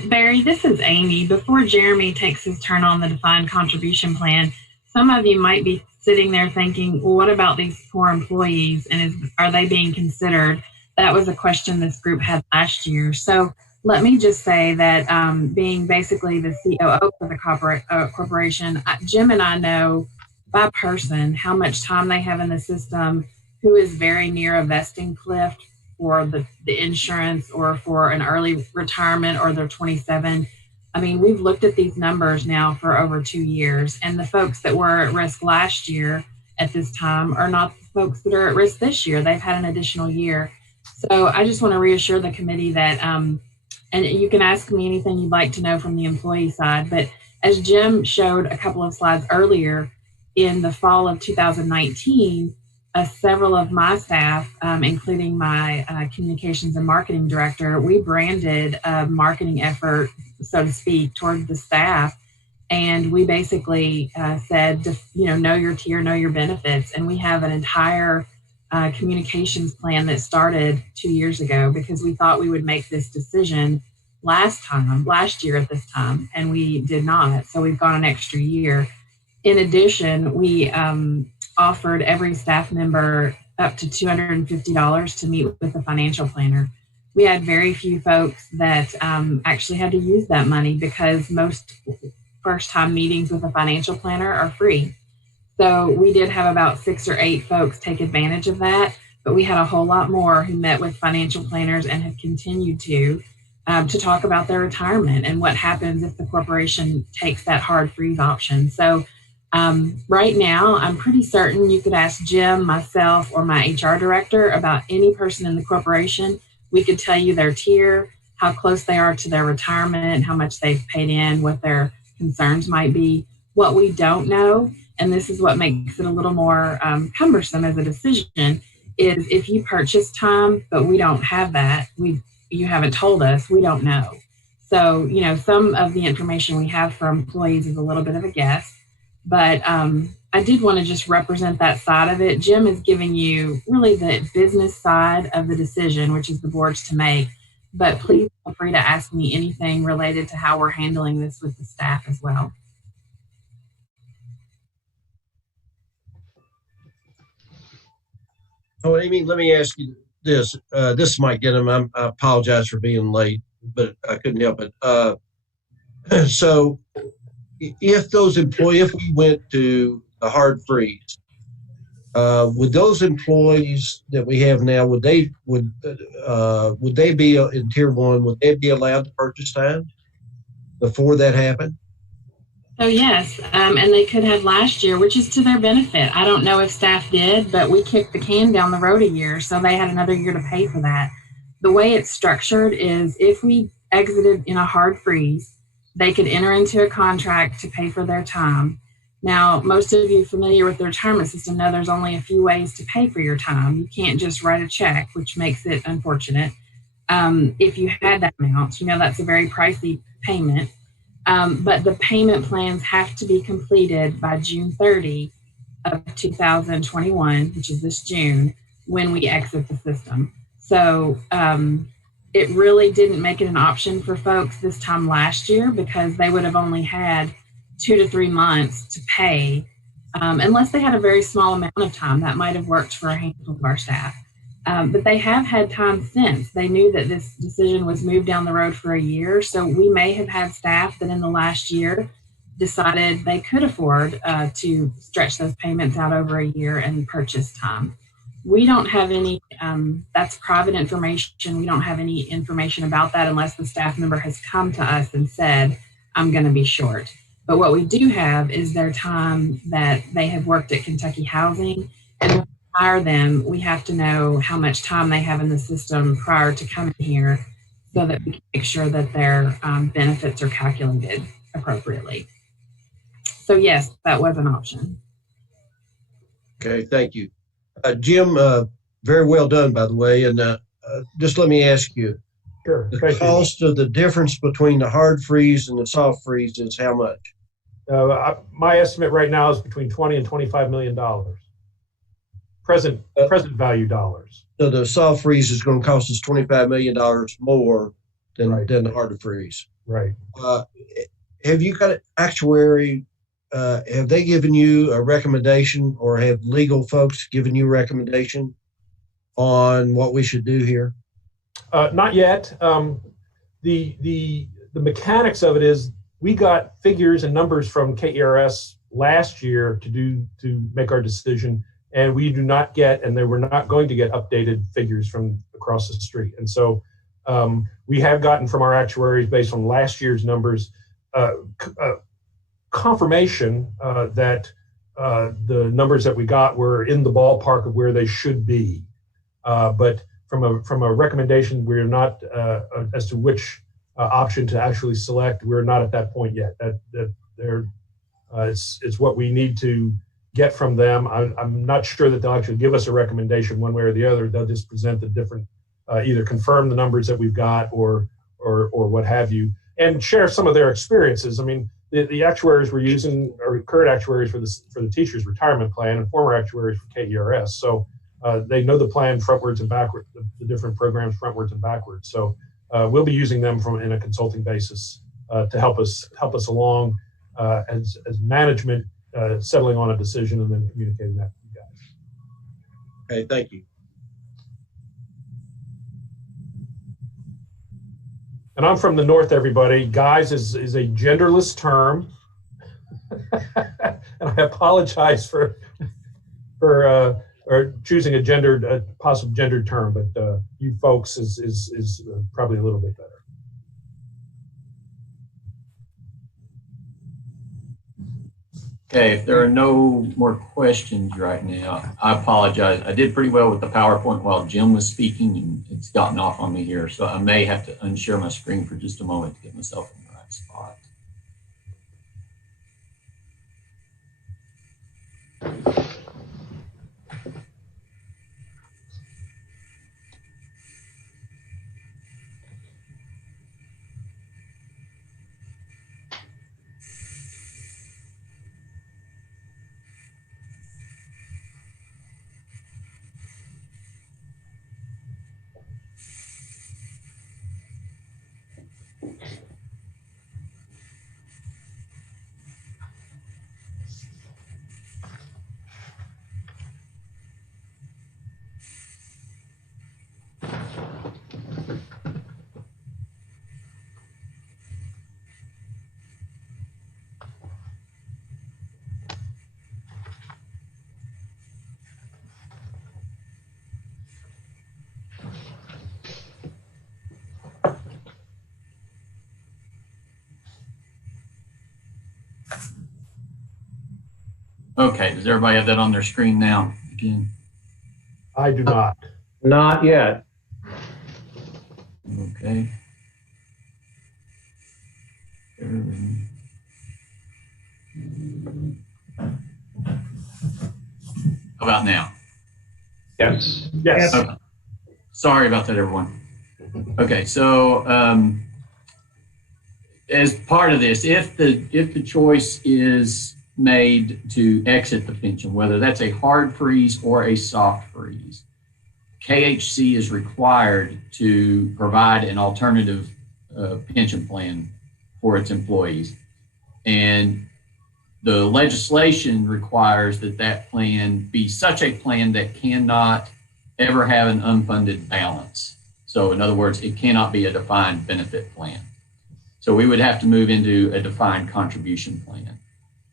Barry, this is Amy. Before Jeremy takes his turn on the defined contribution plan, some of you might be sitting there thinking, well, what about these poor employees, and are they being considered? That was a question this group had last year. So let me just say that being basically the COO for the corporation, Jim and I know by person how much time they have in the system, who is very near a vesting cliff for the insurance or for an early retirement or they're 27. I mean, we've looked at these numbers now for over 2 years, and the folks that were at risk last year at this time are not the folks that are at risk this year. They've had an additional year. So I just want to reassure the committee that, and you can ask me anything you'd like to know from the employee side, but as Jim showed a couple of slides earlier, in the fall of 2019, several of my staff, including my communications and marketing director, we branded a marketing effort, so to speak, toward the staff. And we basically said, know your tier, know your benefits. And we have an entire communications plan that started 2 years ago because we thought we would make this decision last year at this time, and we did not. So we've gone an extra year. In addition, we offered every staff member up to $250 to meet with a financial planner. We had very few folks that actually had to use that money because most first-time meetings with a financial planner are free. So we did have about 6 or 8 folks take advantage of that, but we had a whole lot more who met with financial planners and have continued to talk about their retirement and what happens if the corporation takes that hard freeze option. So right now, I'm pretty certain you could ask Jim, myself, or my HR director about any person in the corporation. We could tell you their tier, how close they are to their retirement, how much they've paid in, what their concerns might be. What we don't know, and this is what makes it a little more cumbersome as a decision, is if you purchase time, but we don't have that, you haven't told us, we don't know. So, some of the information we have for employees is a little bit of a guess. But I did want to just represent that side of it. Jim is giving you really the business side of the decision, which is the board's to make. But please feel free to ask me anything related to how we're handling this with the staff as well. Oh, Amy, let me ask you this. This might get him. I apologize for being late, but I couldn't help it. So if we went to a hard freeze, would those employees that we have now, would they be in tier 1? Would they be allowed to purchase time before that happened? So yes, and they could have last year, which is to their benefit. I don't know if staff did, but we kicked the can down the road a year, so they had another year to pay for that. The way it's structured is if we exited in a hard freeze, they could enter into a contract to pay for their time. Now, most of you familiar with the retirement system know there's only a few ways to pay for your time. You can't just write a check, which makes it unfortunate. If you had that amount, that's a very pricey payment. But the payment plans have to be completed by June 30 of 2021, which is this June, when we exit the system. So it really didn't make it an option for folks this time last year because they would have only had 2 to 3 months to pay, unless they had a very small amount of time. That might have worked for a handful of our staff. But they have had time since. They knew that this decision was moved down the road for a year. So we may have had staff that in the last year decided they could afford to stretch those payments out over a year and purchase time. We don't have any, that's private information. We don't have any information about that unless the staff member has come to us and said, I'm going to be short. But what we do have is their time that they have worked at Kentucky Housing. And when we hire them, we have to know how much time they have in the system prior to coming here so that we can make sure that their benefits are calculated appropriately. So yes, that was an option. Okay, thank you. Jim, very well done, by the way. And just let me ask you, Sure. the cost of the difference between the hard freeze and the soft freeze is how much? My estimate right now is between $20 and $25 million. Present value dollars. So the soft freeze is going to cost us $25 million more than Right. the hard freeze. Right. Have you got an actuary have they given you a recommendation, or have legal folks given you a recommendation on what we should do here? Not yet. The mechanics of it is we got figures and numbers from KERS last year to make our decision, and we do not get, and they were not going to get updated figures from across the street. And so we have gotten from our actuaries, based on last year's numbers, confirmation that the numbers that we got were in the ballpark of where they should be. But from a recommendation, we're not as to which option to actually select. We're not at that point yet. It's what we need to get from them. I'm not sure that they'll actually give us a recommendation one way or the other. They'll just present the different, either confirm the numbers that we've got or what have you, and share some of their experiences. I mean, the actuaries we're using are current actuaries for the teachers' retirement plan and former actuaries for KERS. So they know the plan frontwards and backwards, the different programs frontwards and backwards. So we'll be using them in a consulting basis to help us along as management settling on a decision and then communicating that to you guys. Okay, thank you. And I'm from the north, everybody. Guys is a genderless term. And I apologize for choosing a possible gendered term, but you folks is probably a little bit better. Okay, if there are no more questions right now, I apologize. I did pretty well with the PowerPoint while Jim was speaking, and it's gotten off on me here. So I may have to unshare my screen for just a moment to get myself in the right spot. Okay, does everybody have that on their screen now? Again. I do not. Not yet. Okay. How about now? Yes. Yes. Okay. Sorry about that, everyone. Okay, so as part of this, if the choice is made to exit the pension, whether that's a hard freeze or a soft freeze, KHC is required to provide an alternative pension plan for its employees. And the legislation requires that plan be such a plan that cannot ever have an unfunded balance. So in other words, it cannot be a defined benefit plan. So we would have to move into a defined contribution plan.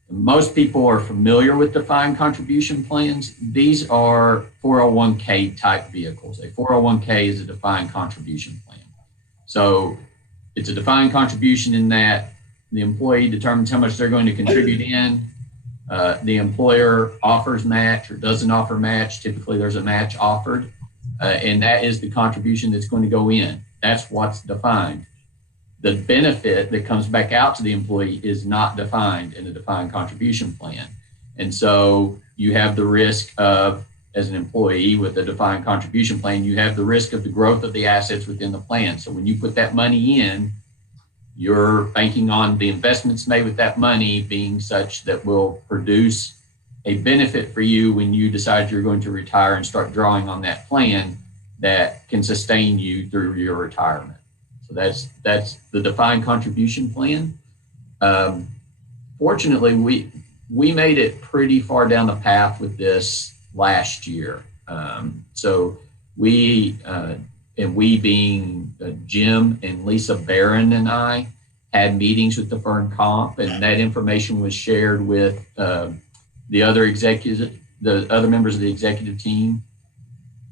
Most people are familiar with defined contribution plans. These are 401k type vehicles. A 401k is a defined contribution plan. So it's a defined contribution in that the employee determines how much they're going to contribute in. The employer offers match or doesn't offer match. Typically there's a match offered, and that is the contribution that's going to go in. That's what's defined. The benefit that comes back out to the employee is not defined in a defined contribution plan. And so you have the risk of, as an employee with a defined contribution plan, you have the risk of the growth of the assets within the plan. So when you put that money in, you're banking on the investments made with that money being such that will produce a benefit for you when you decide you're going to retire and start drawing on that plan that can sustain you through your retirement. So that's the defined contribution plan. Fortunately, we made it pretty far down the path with this last year. So we, and we being Jim and Lisa Barron and I, had meetings with deferred comp, and that information was shared with the other members of the executive team.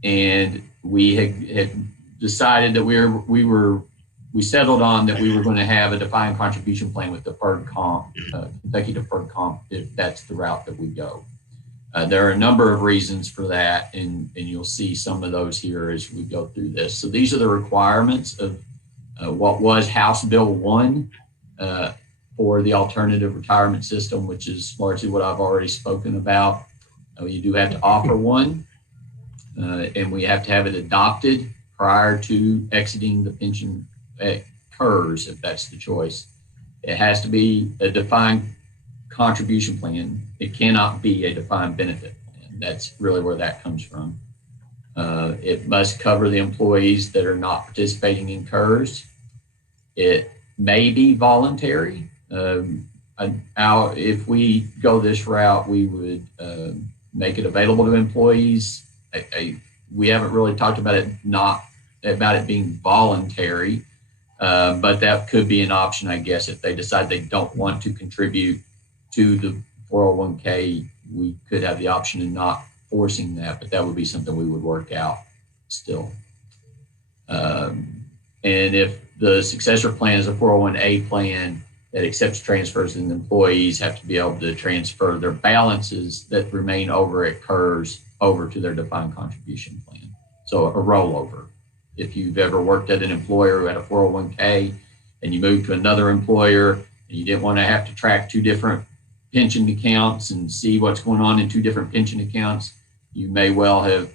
And we had decided that we settled on that we were going to have a defined contribution plan with deferred comp, Kentucky deferred comp, if that's the route that we go. There are a number of reasons for that, and you'll see some of those here as we go through this. So these are the requirements of what was House Bill 1 for the alternative retirement system, which is largely what I've already spoken about. You do have to offer one, and we have to have it adopted prior to exiting the pension KERS, if that's the choice. It has to be a defined contribution plan. It cannot be a defined benefit plan. That's really where that comes from. It must cover the employees that are not participating in KERS. It may be voluntary. If we go this route, we would make it available to employees. We haven't really talked about it being voluntary, but that could be an option, I guess, if they decide they don't want to contribute to the 401k. We could have the option of not forcing that, but that would be something we would work out still. And if the successor plan is a 401a plan that accepts transfers, and the employees have to be able to transfer their balances that remain over at KERS over to their defined contribution plan. So a rollover. If you've ever worked at an employer who had a 401k and you moved to another employer and you didn't want to have to track two different pension accounts and see what's going on in two different pension accounts, you may well have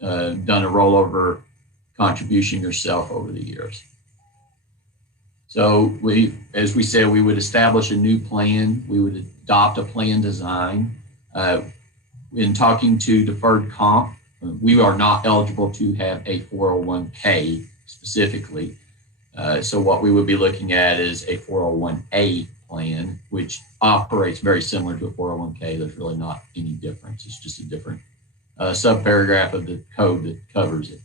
done a rollover contribution yourself over the years. So as we said, we would establish a new plan. We would adopt a plan design. In talking to deferred comp, we are not eligible to have a 401k specifically. So what we would be looking at is a 401a plan, which operates very similar to a 401k. There's really not any difference. It's just a different subparagraph of the code that covers it.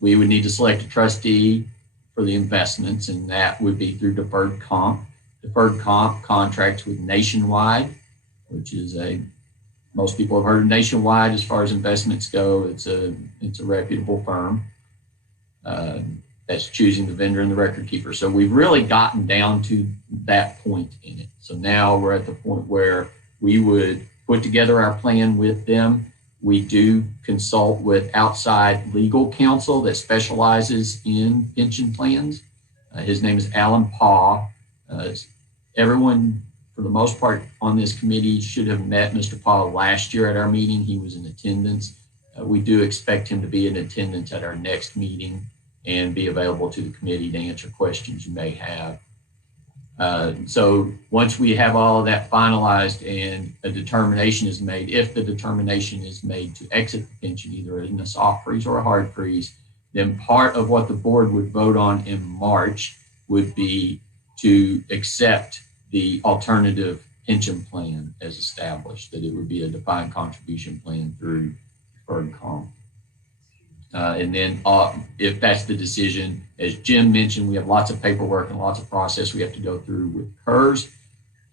We would need to select a trustee for the investments, and that would be through deferred comp. Deferred comp contracts with Nationwide, which is most people have heard of Nationwide as far as investments go. It's a reputable firm that's choosing the vendor and the record keeper. So we've really gotten down to that point in it. So now we're at the point where we would put together our plan with them. We do consult with outside legal counsel that specializes in pension plans. His name is Alan Paw. Everyone, for the most part, on this committee should have met Mr. Paw last year at our meeting. He was in attendance. We do expect him to be in attendance at our next meeting and be available to the committee to answer questions you may have. So once we have all of that finalized and a determination is made, if the determination is made to exit the pension, either in a soft freeze or a hard freeze, then part of what the board would vote on in March would be to accept the alternative pension plan as established, that it would be a defined contribution plan through deferred comp. And then if that's the decision, as Jim mentioned, we have lots of paperwork and lots of process we have to go through with KERS.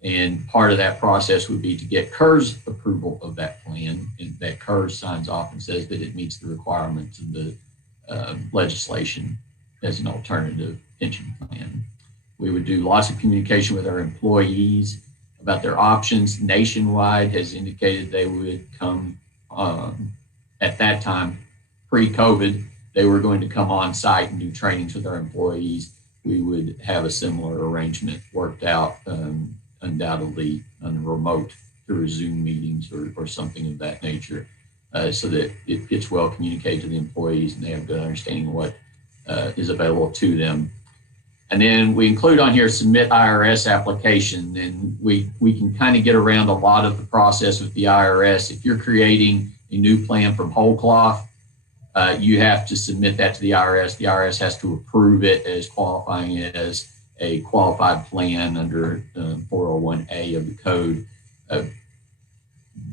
And part of that process would be to get KERS approval of that plan, and that KERS signs off and says that it meets the requirements of the legislation as an alternative pension plan. We would do lots of communication with our employees about their options. Nationwide has indicated they would come at that time, pre-COVID, they were going to come on site and do trainings with our employees. We would have a similar arrangement worked out, undoubtedly on a remote through Zoom meetings or something of that nature, so that it gets well communicated to the employees and they have a good understanding of what is available to them. And then we include on here submit IRS application, and we can kind of get around a lot of the process with the IRS. If you're creating a new plan from whole cloth, you have to submit that to the IRS. The IRS has to approve it as qualifying as a qualified plan under 401A of the code.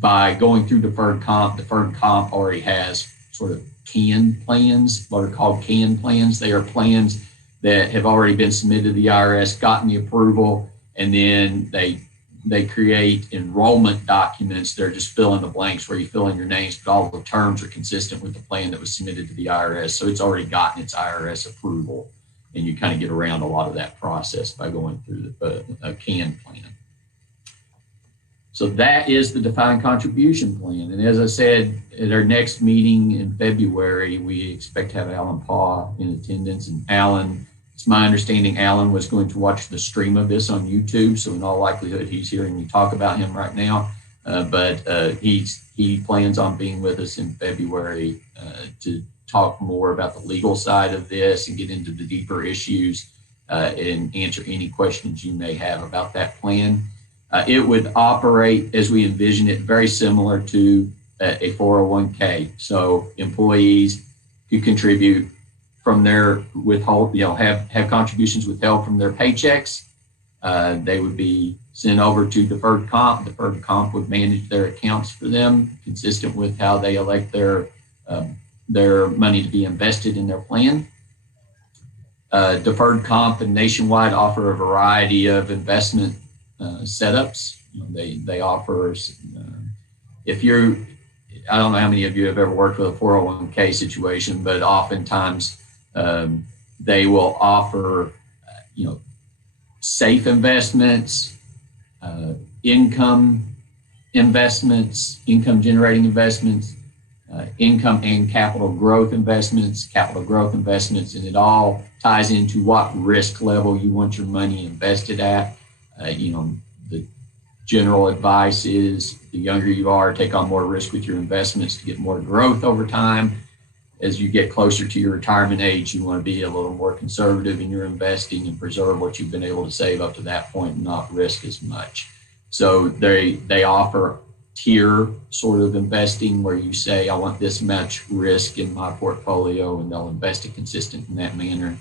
by going through deferred comp already has sort of canned plans, what are called canned plans. They are plans that have already been submitted to the IRS, gotten the approval, and then they create enrollment documents. They're just fill in the blanks where you fill in your names, but all the terms are consistent with the plan that was submitted to the IRS. So it's already gotten its IRS approval, and you kind of get around a lot of that process by going through a canned plan. So that is the defined contribution plan. And as I said, at our next meeting in February, we expect to have Alan Paw in attendance. And Alan, it's my understanding Alan was going to watch the stream of this on YouTube. So in all likelihood, he's hearing me talk about him right now. But he plans on being with us in February to talk more about the legal side of this and get into the deeper issues and answer any questions you may have about that plan. It would operate, as we envision it, very similar to a 401k. So employees who contribute from their withhold, have contributions withheld from their paychecks. They would be sent over to deferred comp. Deferred comp would manage their accounts for them, consistent with how they elect their money to be invested in their plan. Deferred comp and Nationwide offer a variety of investment setups. They offer, if you're, I don't know how many of you have ever worked with a 401k situation, but oftentimes they will offer, safe investments, income investments, income generating investments, income and capital growth investments, and it all ties into what risk level you want your money invested at. The general advice is the younger you are, take on more risk with your investments to get more growth over time. As you get closer to your retirement age, you want to be a little more conservative in your investing and preserve what you've been able to save up to that point and not risk as much. So they offer tier sort of investing where you say, I want this much risk in my portfolio, and they'll invest it consistent in that manner.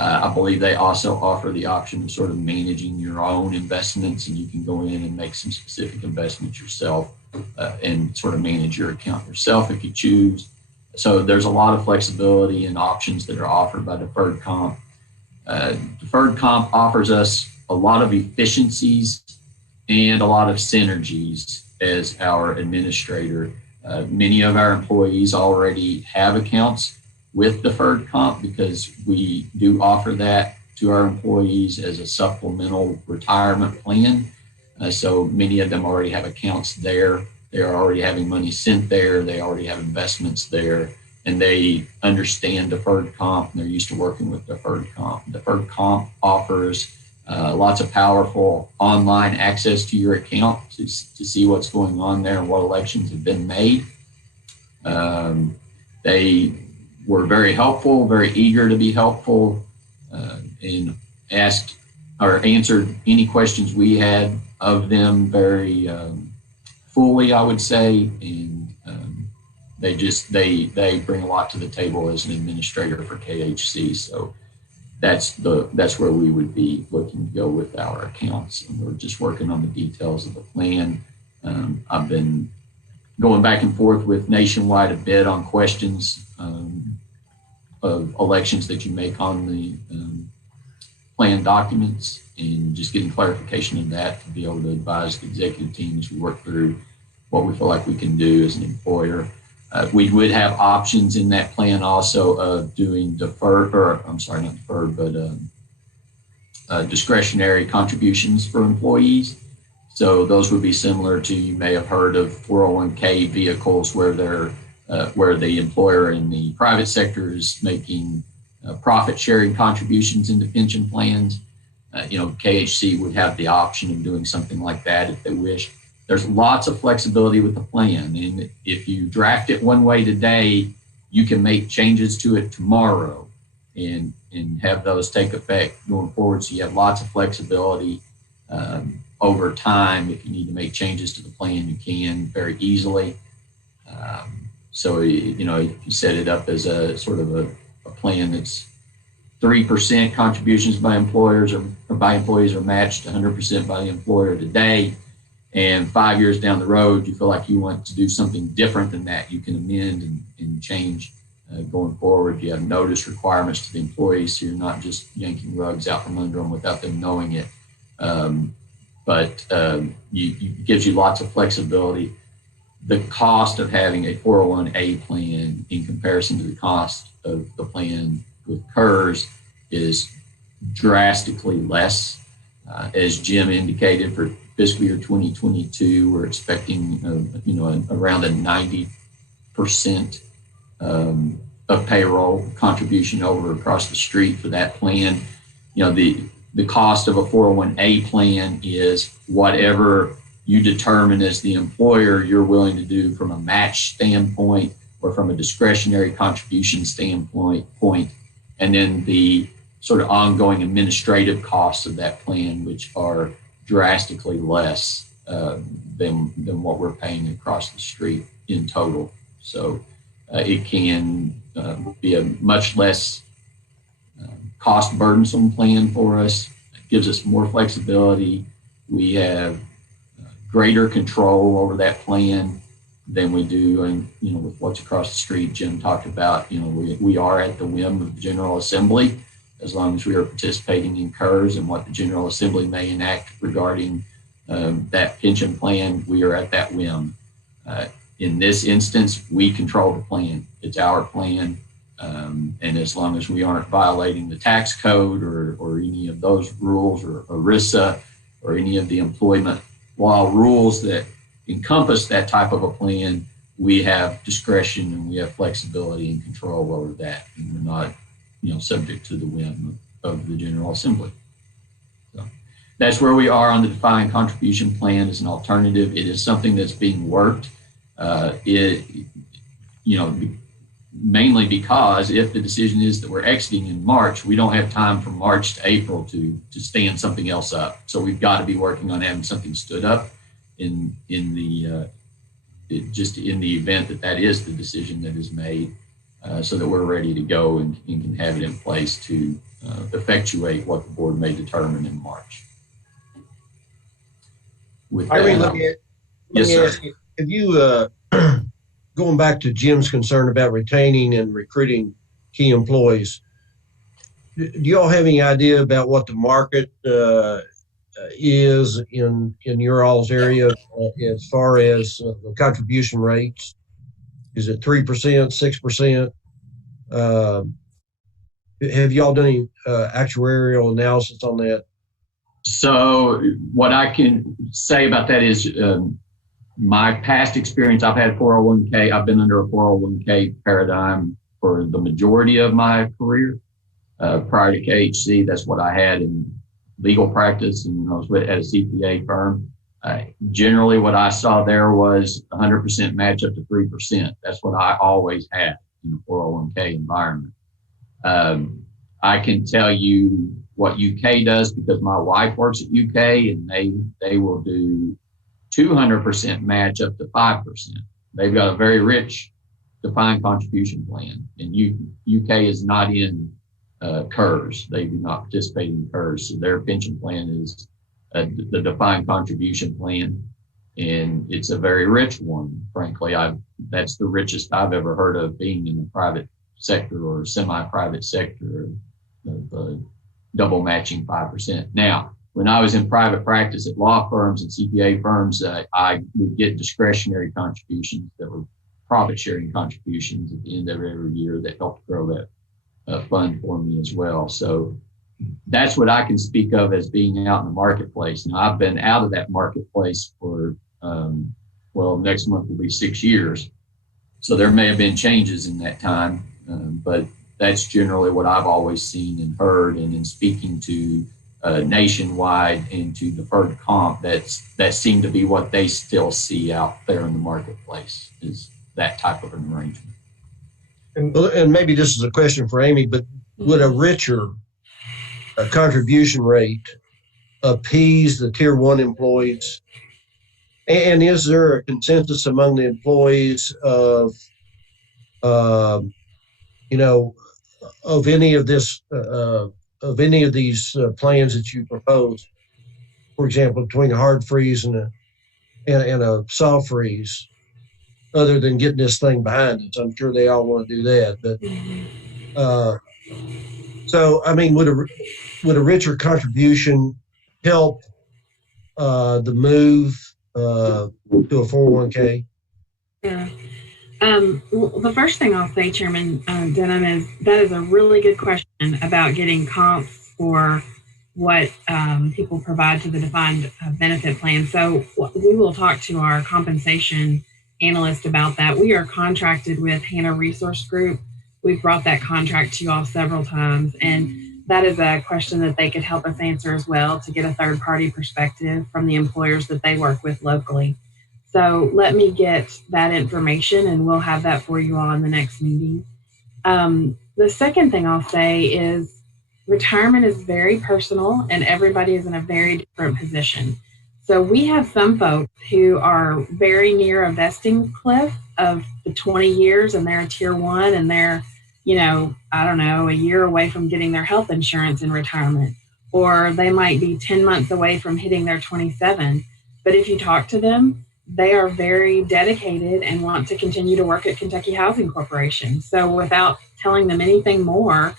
I believe they also offer the option of sort of managing your own investments, and you can go in and make some specific investments yourself and sort of manage your account yourself if you choose. So there's a lot of flexibility and options that are offered by deferred comp. Deferred comp offers us a lot of efficiencies and a lot of synergies as our administrator. Many of our employees already have accounts with deferred comp because we do offer that to our employees as a supplemental retirement plan. So many of them already have accounts there. They're already having money sent there. They already have investments there, and they understand deferred comp, and they're used to working with deferred comp. Deferred comp offers lots of powerful online access to your account to see what's going on there and what elections have been made. They were very helpful, very eager to be helpful, and asked or answered any questions we had of them very fully, I would say. And they bring a lot to the table as an administrator for KHC. So that's where we would be looking to go with our accounts. And we're just working on the details of the plan. I've been going back and forth with Nationwide a bit on questions of elections that you make on the plan documents, and just getting clarification of that to be able to advise the executive team as we work through what we feel like we can do as an employer. We would have options in that plan also of doing discretionary contributions for employees. So those would be similar to, you may have heard of 401k vehicles where the employer in the private sector is making profit sharing contributions into pension plans. KHC would have the option of doing something like that if they wish. There's lots of flexibility with the plan, and if you draft it one way today, you can make changes to it tomorrow and have those take effect going forward. So you have lots of flexibility over time. If you need to make changes to the plan, you can very easily. So if you set it up as a sort of a plan that's 3% contributions by employers or by employees are matched 100% by the employer today, and 5 years down the road, you feel like you want to do something different than that, you can amend and change going forward. You have notice requirements to the employees, so you're not just yanking rugs out from under them without them knowing it. But it gives you lots of flexibility. The cost of having a 401A plan in comparison to the cost of the plan with KERS is drastically less. As Jim indicated, for fiscal year 2022, we're expecting around a 90% of payroll contribution over across the street for that plan. The cost of a 401A plan is whatever you determine as the employer you're willing to do from a match standpoint or from a discretionary contribution standpoint, and then the sort of ongoing administrative costs of that plan, which are drastically less than what we're paying across the street in total. So it can be a much less cost burdensome plan for us. It gives us more flexibility. We have greater control over that plan than we do, and with what's across the street. Jim talked about, we are at the whim of the General Assembly, as long as we are participating in KERS and what the General Assembly may enact regarding that pension plan. We are at that whim. In this instance, we control the plan. It's our plan. And as long as we aren't violating the tax code or any of those rules, or ERISA, or any of the employment law rules that encompass that type of a plan, we have discretion and we have flexibility and control over that. And we're not, subject to the whim of the General Assembly. So that's where we are on the defined contribution plan as an alternative. It is something that's being worked. Mainly because if the decision is that we're exiting in March, we don't have time from March to April to stand something else up. So we've got to be working on having something stood up in the event that is the decision that is made, so that we're ready to go and can have it in place to effectuate what the board may determine in March. With that, Let me ask you, have you going back to Jim's concern about retaining and recruiting key employees, do you all have any idea about what the market is in your all's area as far as the contribution rates? Is it 3%, 6%? Have y'all done any actuarial analysis on that? So what I can say about that is my past experience, I've had 401k. I've been under a 401k paradigm for the majority of my career. Prior to KHC, that's what I had in legal practice, and I was at a CPA firm. Generally, what I saw there was 100% match up to 3%. That's what I always had in a 401k environment. I can tell you what UK does because my wife works at UK, and they will do 200% match up to 5%. They've got a very rich defined contribution plan, and UK is not in KERS. They do not participate in KERS, so their pension plan is the defined contribution plan, and it's a very rich one. Frankly, that's the richest I've ever heard of being in the private sector or semi-private sector of double matching 5%. Now, when I was in private practice at law firms and CPA firms, I would get discretionary contributions that were profit sharing contributions at the end of every year that helped grow that fund for me as well. So that's what I can speak of as being out in the marketplace. Now, I've been out of that marketplace for, next month will be 6 years. So there may have been changes in that time, but that's generally what I've always seen and heard. And in speaking to nationwide and to deferred comp, that seemed to be what they still see out there in the marketplace, is that type of an arrangement. And maybe this is a question for Amy, but would a richer contribution rate appease the tier 1 employees? And is there a consensus among the employees of any of this, of any of these plans that you propose? For example, between a hard freeze and and a soft freeze, other than getting this thing behind us. I'm sure they all want to do that, but so I mean, would a richer contribution help the move to a 401k? Yeah. Well, the first thing I'll say, Chairman Denham, is that is a really good question about getting comps for what people provide to the defined benefit plan. So we will talk to our compensation analyst about that. We are contracted with Hannah Resource Group. We've brought that contract to you all several times, and that is a question that they could help us answer as well, to get a third-party perspective from the employers that they work with locally. So let me get that information, and we'll have that for you all in the next meeting. The second thing I'll say is retirement is very personal, and everybody is in a very different position. So we have some folks who are very near a vesting cliff of the 20 years, and they're a tier 1, and they're, I don't know, a year away from getting their health insurance in retirement, or they might be 10 months away from hitting their 27. But if you talk to them, they are very dedicated and want to continue to work at Kentucky Housing Corporation. So without telling them anything more,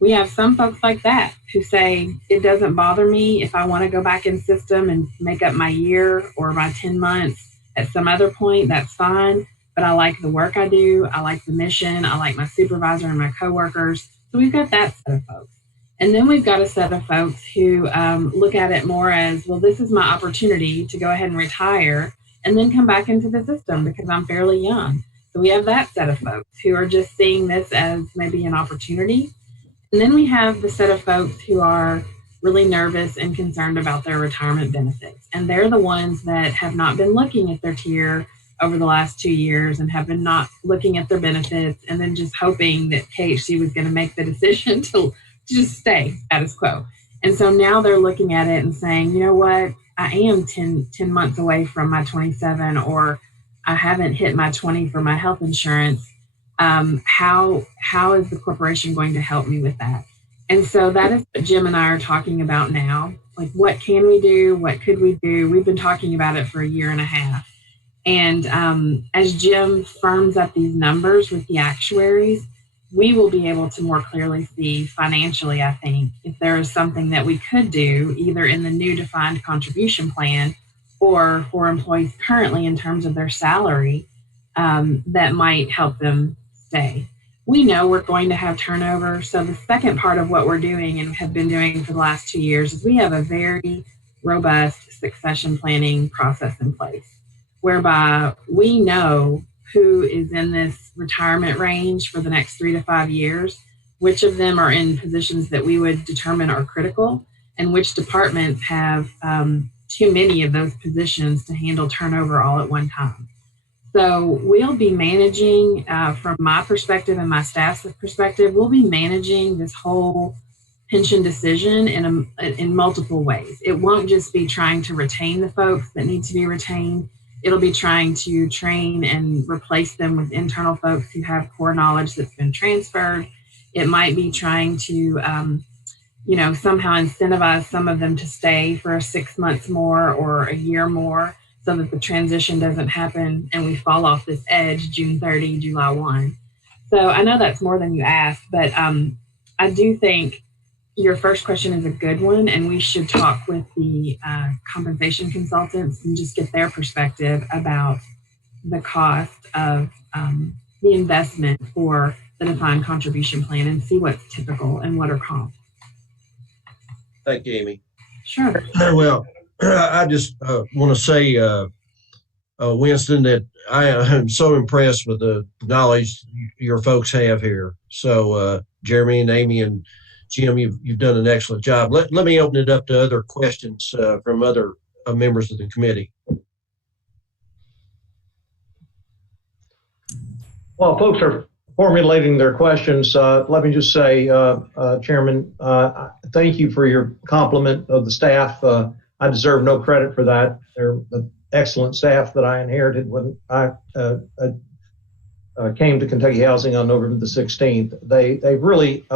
we have some folks like that who say, it doesn't bother me if I want to go back in system and make up my year or my 10 months at some other point, that's fine. But I like the work I do. I like the mission. I like my supervisor and my coworkers. So we've got that set of folks. And then we've got a set of folks who look at it more as, well, this is my opportunity to go ahead and retire and then come back into the system because I'm fairly young. So we have that set of folks who are just seeing this as maybe an opportunity. And then we have the set of folks who are really nervous and concerned about their retirement benefits. And they're the ones that have not been looking at their tier over the last 2 years and have been not looking at their benefits and then just hoping that KHC was going to make the decision to just stay status quo. And so now they're looking at it and saying, you know what, I am 10 months away from my 27, or I haven't hit my 20 for my health insurance. How is the corporation going to help me with that? And so that is what Jim and I are talking about now. Like, what can we do? What could we do? We've been talking about it for a year and a half. And as Jim firms up these numbers with the actuaries, we will be able to more clearly see financially, I think, if there is something that we could do either in the new defined contribution plan or for employees currently in terms of their salary that might help them stay. We know we're going to have turnover. So the second part of what we're doing and have been doing for the last 2 years is we have a very robust succession planning process in place, whereby we know who is in this retirement range for the next 3 to 5 years, which of them are in positions that we would determine are critical, and which departments have too many of those positions to handle turnover all at one time. So we'll be managing, from my perspective and my staff's perspective, we'll be managing this whole pension decision in multiple ways. It won't just be trying to retain the folks that need to be retained. It'll be trying to train and replace them with internal folks who have core knowledge that's been transferred. It might be trying to, somehow incentivize some of them to stay for 6 months more or a year more so that the transition doesn't happen and we fall off this edge June 30, July 1. So I know that's more than you asked, but I do think your first question is a good one, and we should talk with the compensation consultants and just get their perspective about the cost of the investment for the defined contribution plan and see what's typical and what are comps. Thank you, Amy. Sure. Well, I just want to say, Winston, that I am so impressed with the knowledge your folks have here. So, Jeremy and Amy and Jim, you've done an excellent job. Let me open it up to other questions from other members of the committee. While folks are formulating their questions, let me just say, Chairman, thank you for your compliment of the staff. I deserve no credit for that. They're the excellent staff that I inherited when I came to Kentucky Housing on November the 16th. They really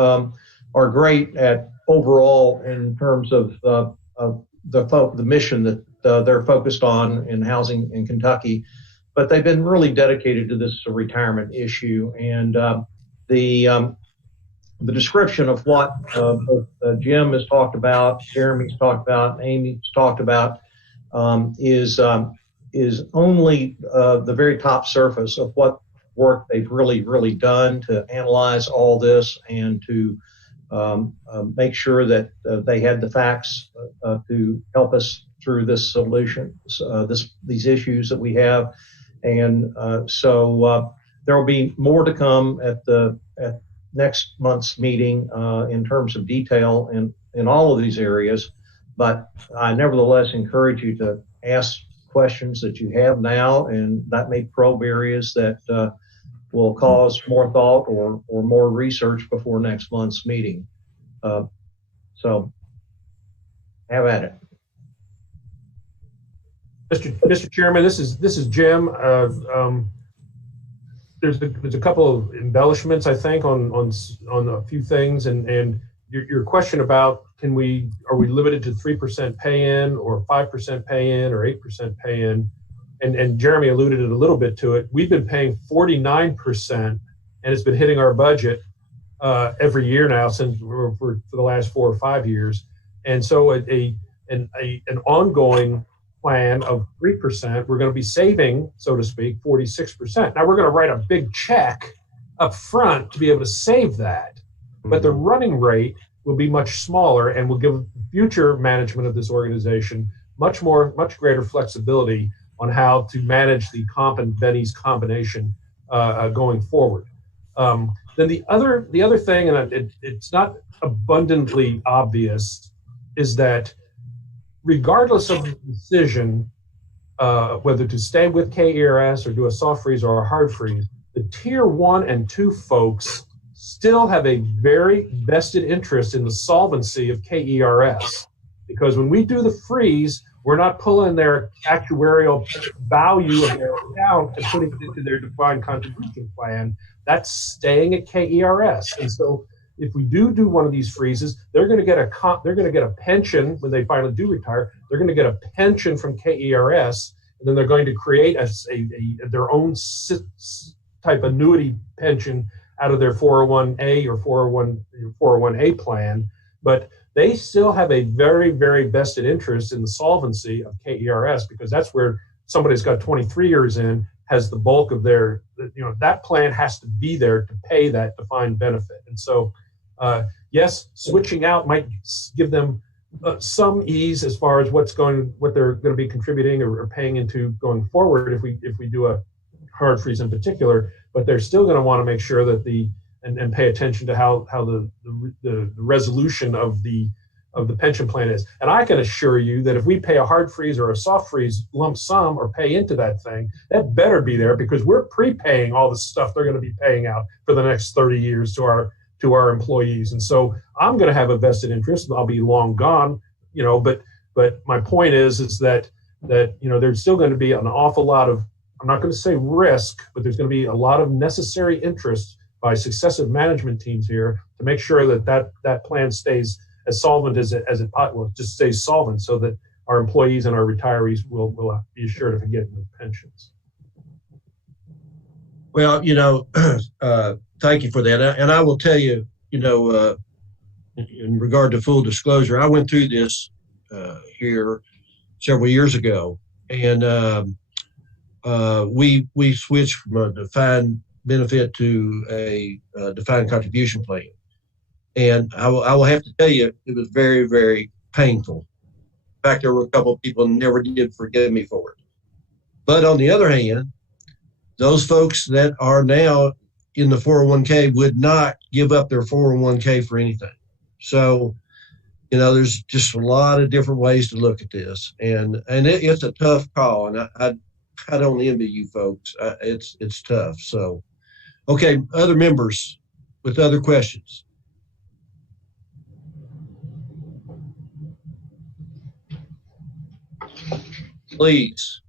are great at overall in terms of the mission that they're focused on in housing in Kentucky, but they've been really dedicated to this retirement issue. And the description of what Jim has talked about, Jeremy's talked about, Amy's talked about is only the very top surface of what work they've really done to analyze all this and to make sure that they had the facts to help us through this solution, these issues that we have. And so there will be more to come at next month's meeting in terms of detail in all of these areas. But I nevertheless encourage you to ask questions that you have now, and that may probe areas that will cause more thought or more research before next month's meeting. So have at it. Mr. Chairman, this is Jim. There's a couple of embellishments, I think, on a few things, and your question about are we limited to 3% pay-in or 5% pay-in or 8% pay-in, and Jeremy alluded a little bit to it. We've been paying 49%, and it's been hitting our budget every year now since for the last 4 or 5 years, and so an ongoing plan of 3%, we're going to be saving, so to speak, 46%. Now we're going to write a big check up front to be able to save that, but the running rate will be much smaller and will give future management of this organization much greater flexibility on how to manage the comp and Benny's combination going forward. Then the other thing, and it's not abundantly obvious, is that regardless of the decision, whether to stay with KERS or do a soft freeze or a hard freeze, the tier 1 and 2 folks still have a very vested interest in the solvency of KERS. Because when we do the freeze, we're not pulling their actuarial value of their account and putting it into their defined contribution plan. That's staying at KERS. And so if we do one of these freezes, they're going to get a pension when they finally do retire. They're going to get a pension from KERS, and then they're going to create their own type annuity pension out of their 401A or 401A plan. But they still have a very, very vested interest in the solvency of KERS, because that's where somebody who's got 23 years in has the bulk of their, that plan has to be there to pay that defined benefit. And so, yes, switching out might give them some ease as far as what they're going to be contributing or paying into going forward if we do a hard freeze in particular, but they're still going to want to make sure that and pay attention to how the resolution of the pension plan is. And I can assure you that if we pay a hard freeze or a soft freeze lump sum or pay into that thing, that better be there, because we're prepaying all the stuff they're going to be paying out for the next 30 years to our employees. And so I'm going to have a vested interest. I'll be long gone, but my point is that there's still going to be an awful lot of, I'm not going to say risk, but there's going to be a lot of necessary interest by successive management teams here to make sure that plan stays as solvent as it just stays solvent, so that our employees and our retirees will be assured of getting those pensions. Well, thank you for that. And I will tell you, in regard to full disclosure, I went through this here several years ago, and we switched from a defined benefit to a defined contribution plan. And I will have to tell you, it was very, very painful. In fact, there were a couple of people who never did forgive me for it. But on the other hand, those folks that are now in the 401k would not give up their 401k for anything. So, there's just a lot of different ways to look at this, and it's a tough call. And I don't envy you folks. It's tough. So, okay, other members with other questions. Please.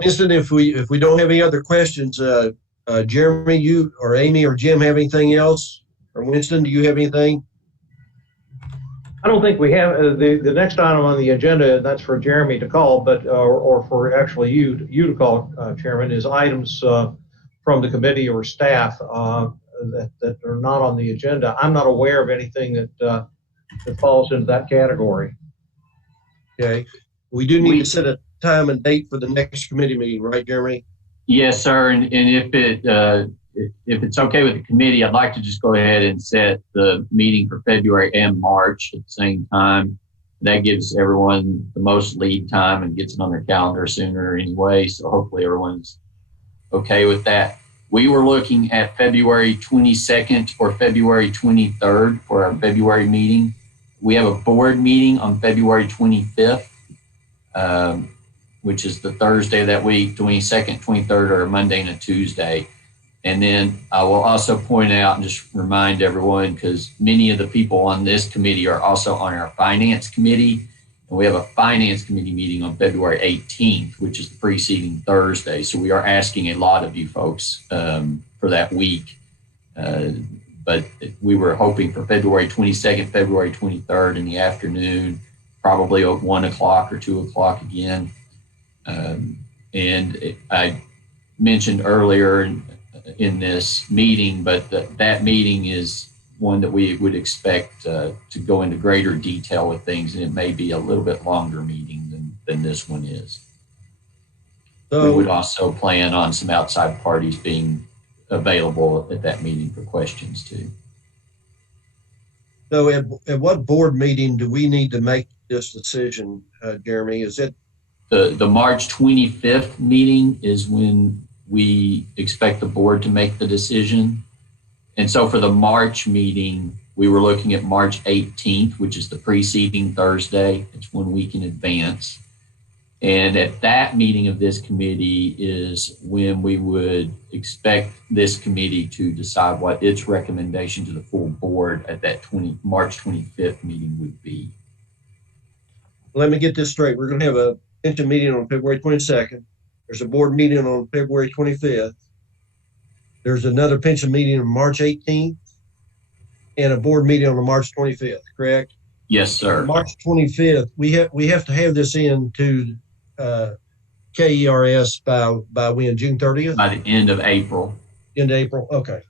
Winston, if we don't have any other questions, Jeremy, you or Amy or Jim have anything else? Or Winston, do you have anything? I don't think we have the next item on the agenda. That's for Jeremy to call, but or for actually you to call, Chairman, is items from the committee or staff that are not on the agenda. I'm not aware of anything that falls into that category. Okay. We do need to set a time and date for the next committee meeting, right, Jeremy? Yes, sir. And if it's okay with the committee, I'd like to just go ahead and set the meeting for February and March at the same time. That gives everyone the most lead time and gets it on their calendar sooner anyway. So hopefully everyone's okay with that. We were looking at February 22nd or February 23rd for our February meeting. We have a board meeting on February 25th, which is the Thursday of that week. 22nd, 23rd are a Monday and a Tuesday. And then I will also point out and just remind everyone, because many of the people on this committee are also on our finance committee. And we have a finance committee meeting on February 18th, which is the preceding Thursday. So we are asking a lot of you folks for that week. But we were hoping for February 22nd, February 23rd in the afternoon, probably at 1 o'clock or 2 o'clock again. I mentioned earlier in this meeting, but that meeting is one that we would expect to go into greater detail with things, and it may be a little bit longer meeting than this one is. So we would also plan on some outside parties being available at that meeting for questions too. So at what board meeting do we need to make this decision, Jeremy? Is it the March 25th meeting is when we expect the board to make the decision. And so for the March meeting, we were looking at March 18th, which is the preceding Thursday. It's 1 week in advance. And at that meeting of this committee is when we would expect this committee to decide what its recommendation to the full board at that March 25th meeting would be. Let me get this straight. We're going to have a pension meeting on February 22nd. There's a board meeting on February 25th. There's another pension meeting on March 18th and a board meeting on March 25th, correct? Yes, sir. March 25th, we have to have this into KERS by when? June 30th? By the end of April. End of April, okay.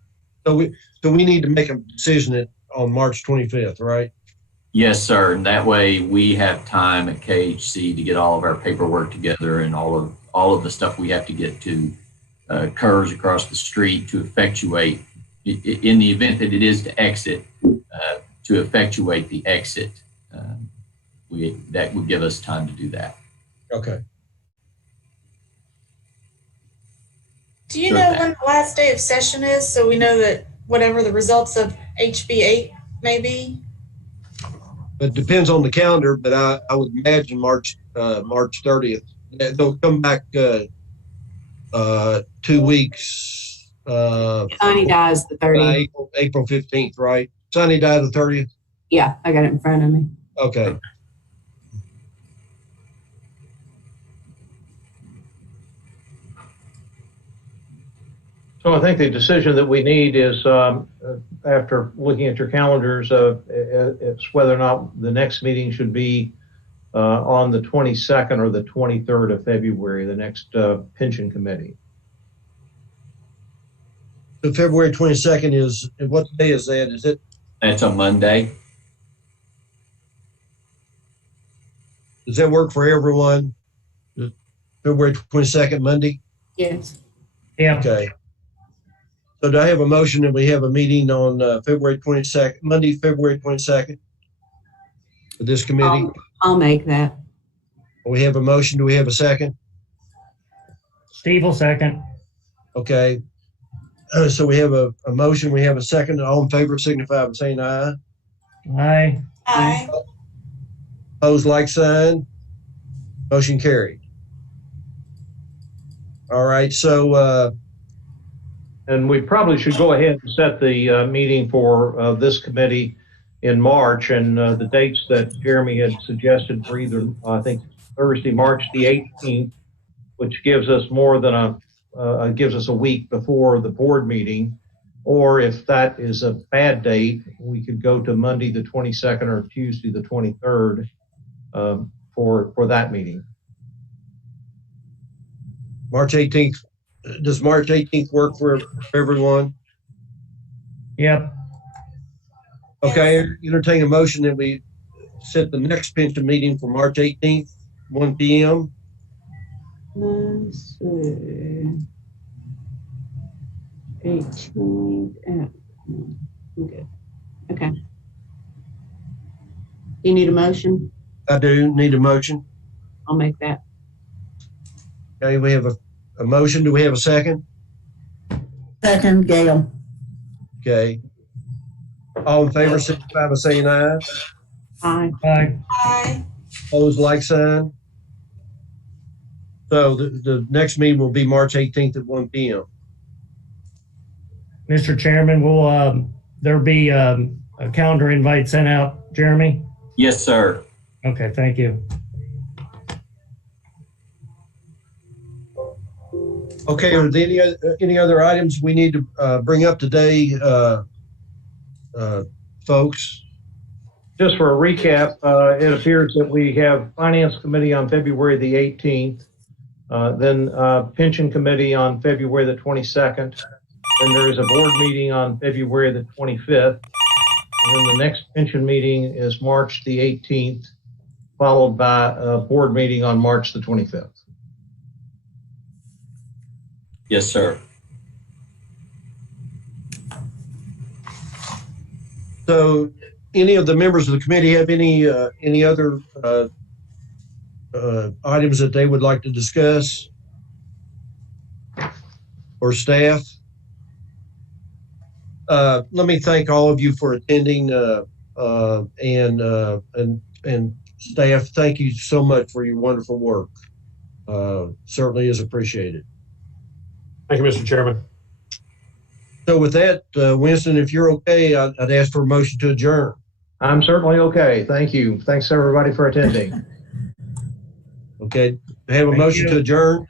So we need to make a decision on March 25th, right? Yes, sir. And that way we have time at KHC to get all of our paperwork together and all of the stuff we have to get to KERS across the street to effectuate, in the event that it is to exit, to effectuate the exit. That would give us time to do that. Okay. Do you know when the last day of session is, so we know that whatever the results of HB8 may be? It depends on the calendar, but I would imagine March 30th. They'll come back 2 weeks. Sonny dies the 30th. April 15th, right? Sonny died the 30th? Yeah, I got it in front of me. Okay. So I think the decision that we need is, after looking at your calendars, it's whether or not the next meeting should be on the 22nd or the 23rd of February, the next pension committee. So February 22nd is, what day is that? Is it? That's a Monday. Does that work for everyone? February 22nd, Monday? Yes. Yeah. Okay. So do I have a motion that we have a meeting on February 22nd, Monday, February 22nd for this committee? I'll make that. We have a motion. Do we have a second? Steve will second. Okay. So we have a motion. We have a second. All in favor signify by saying aye. Aye. Aye. Opposed, like sign. Motion carried. All right. So, And we probably should go ahead and set the meeting for this committee in March, and the dates that Jeremy had suggested for either, I think, Thursday, March the 18th, which gives us more than gives us a week before the board meeting. Or if that is a bad date, we could go to Monday the 22nd or Tuesday the 23rd for that meeting. March 18th. Does March 18th work for everyone? Yep. Okay, entertain a motion that we set the next pension meeting for March 18th, 1 p.m. Let's see. 18th. Good. Okay. You need a motion? I do need a motion. I'll make that. Okay, we have a motion. Do we have a second? Second, Gail. Okay. All in favor, signify by saying aye. Aye. Aye. Aye. Opposed, like sign. So the next meeting will be March 18th at 1 p.m. Mr. Chairman, will there be a calendar invite sent out, Jeremy? Yes, sir. Okay, thank you. Okay, are there any other items we need to bring up today, folks? Just for a recap, it appears that we have Finance Committee on February the 18th, then Pension Committee on February the 22nd, then there is a board meeting on February the 25th, and then the next pension meeting is March the 18th, followed by a board meeting on March the 25th. Yes, sir. So any of the members of the committee have any other items that they would like to discuss? Or staff? Let me thank all of you for attending, and staff, thank you so much for your wonderful work. Certainly is appreciated. Thank you, Mr. Chairman. So with that, Winston, if you're okay, I'd ask for a motion to adjourn. I'm certainly okay. Thank you. Thanks everybody for attending. Okay, I have a Thank motion you. to adjourn.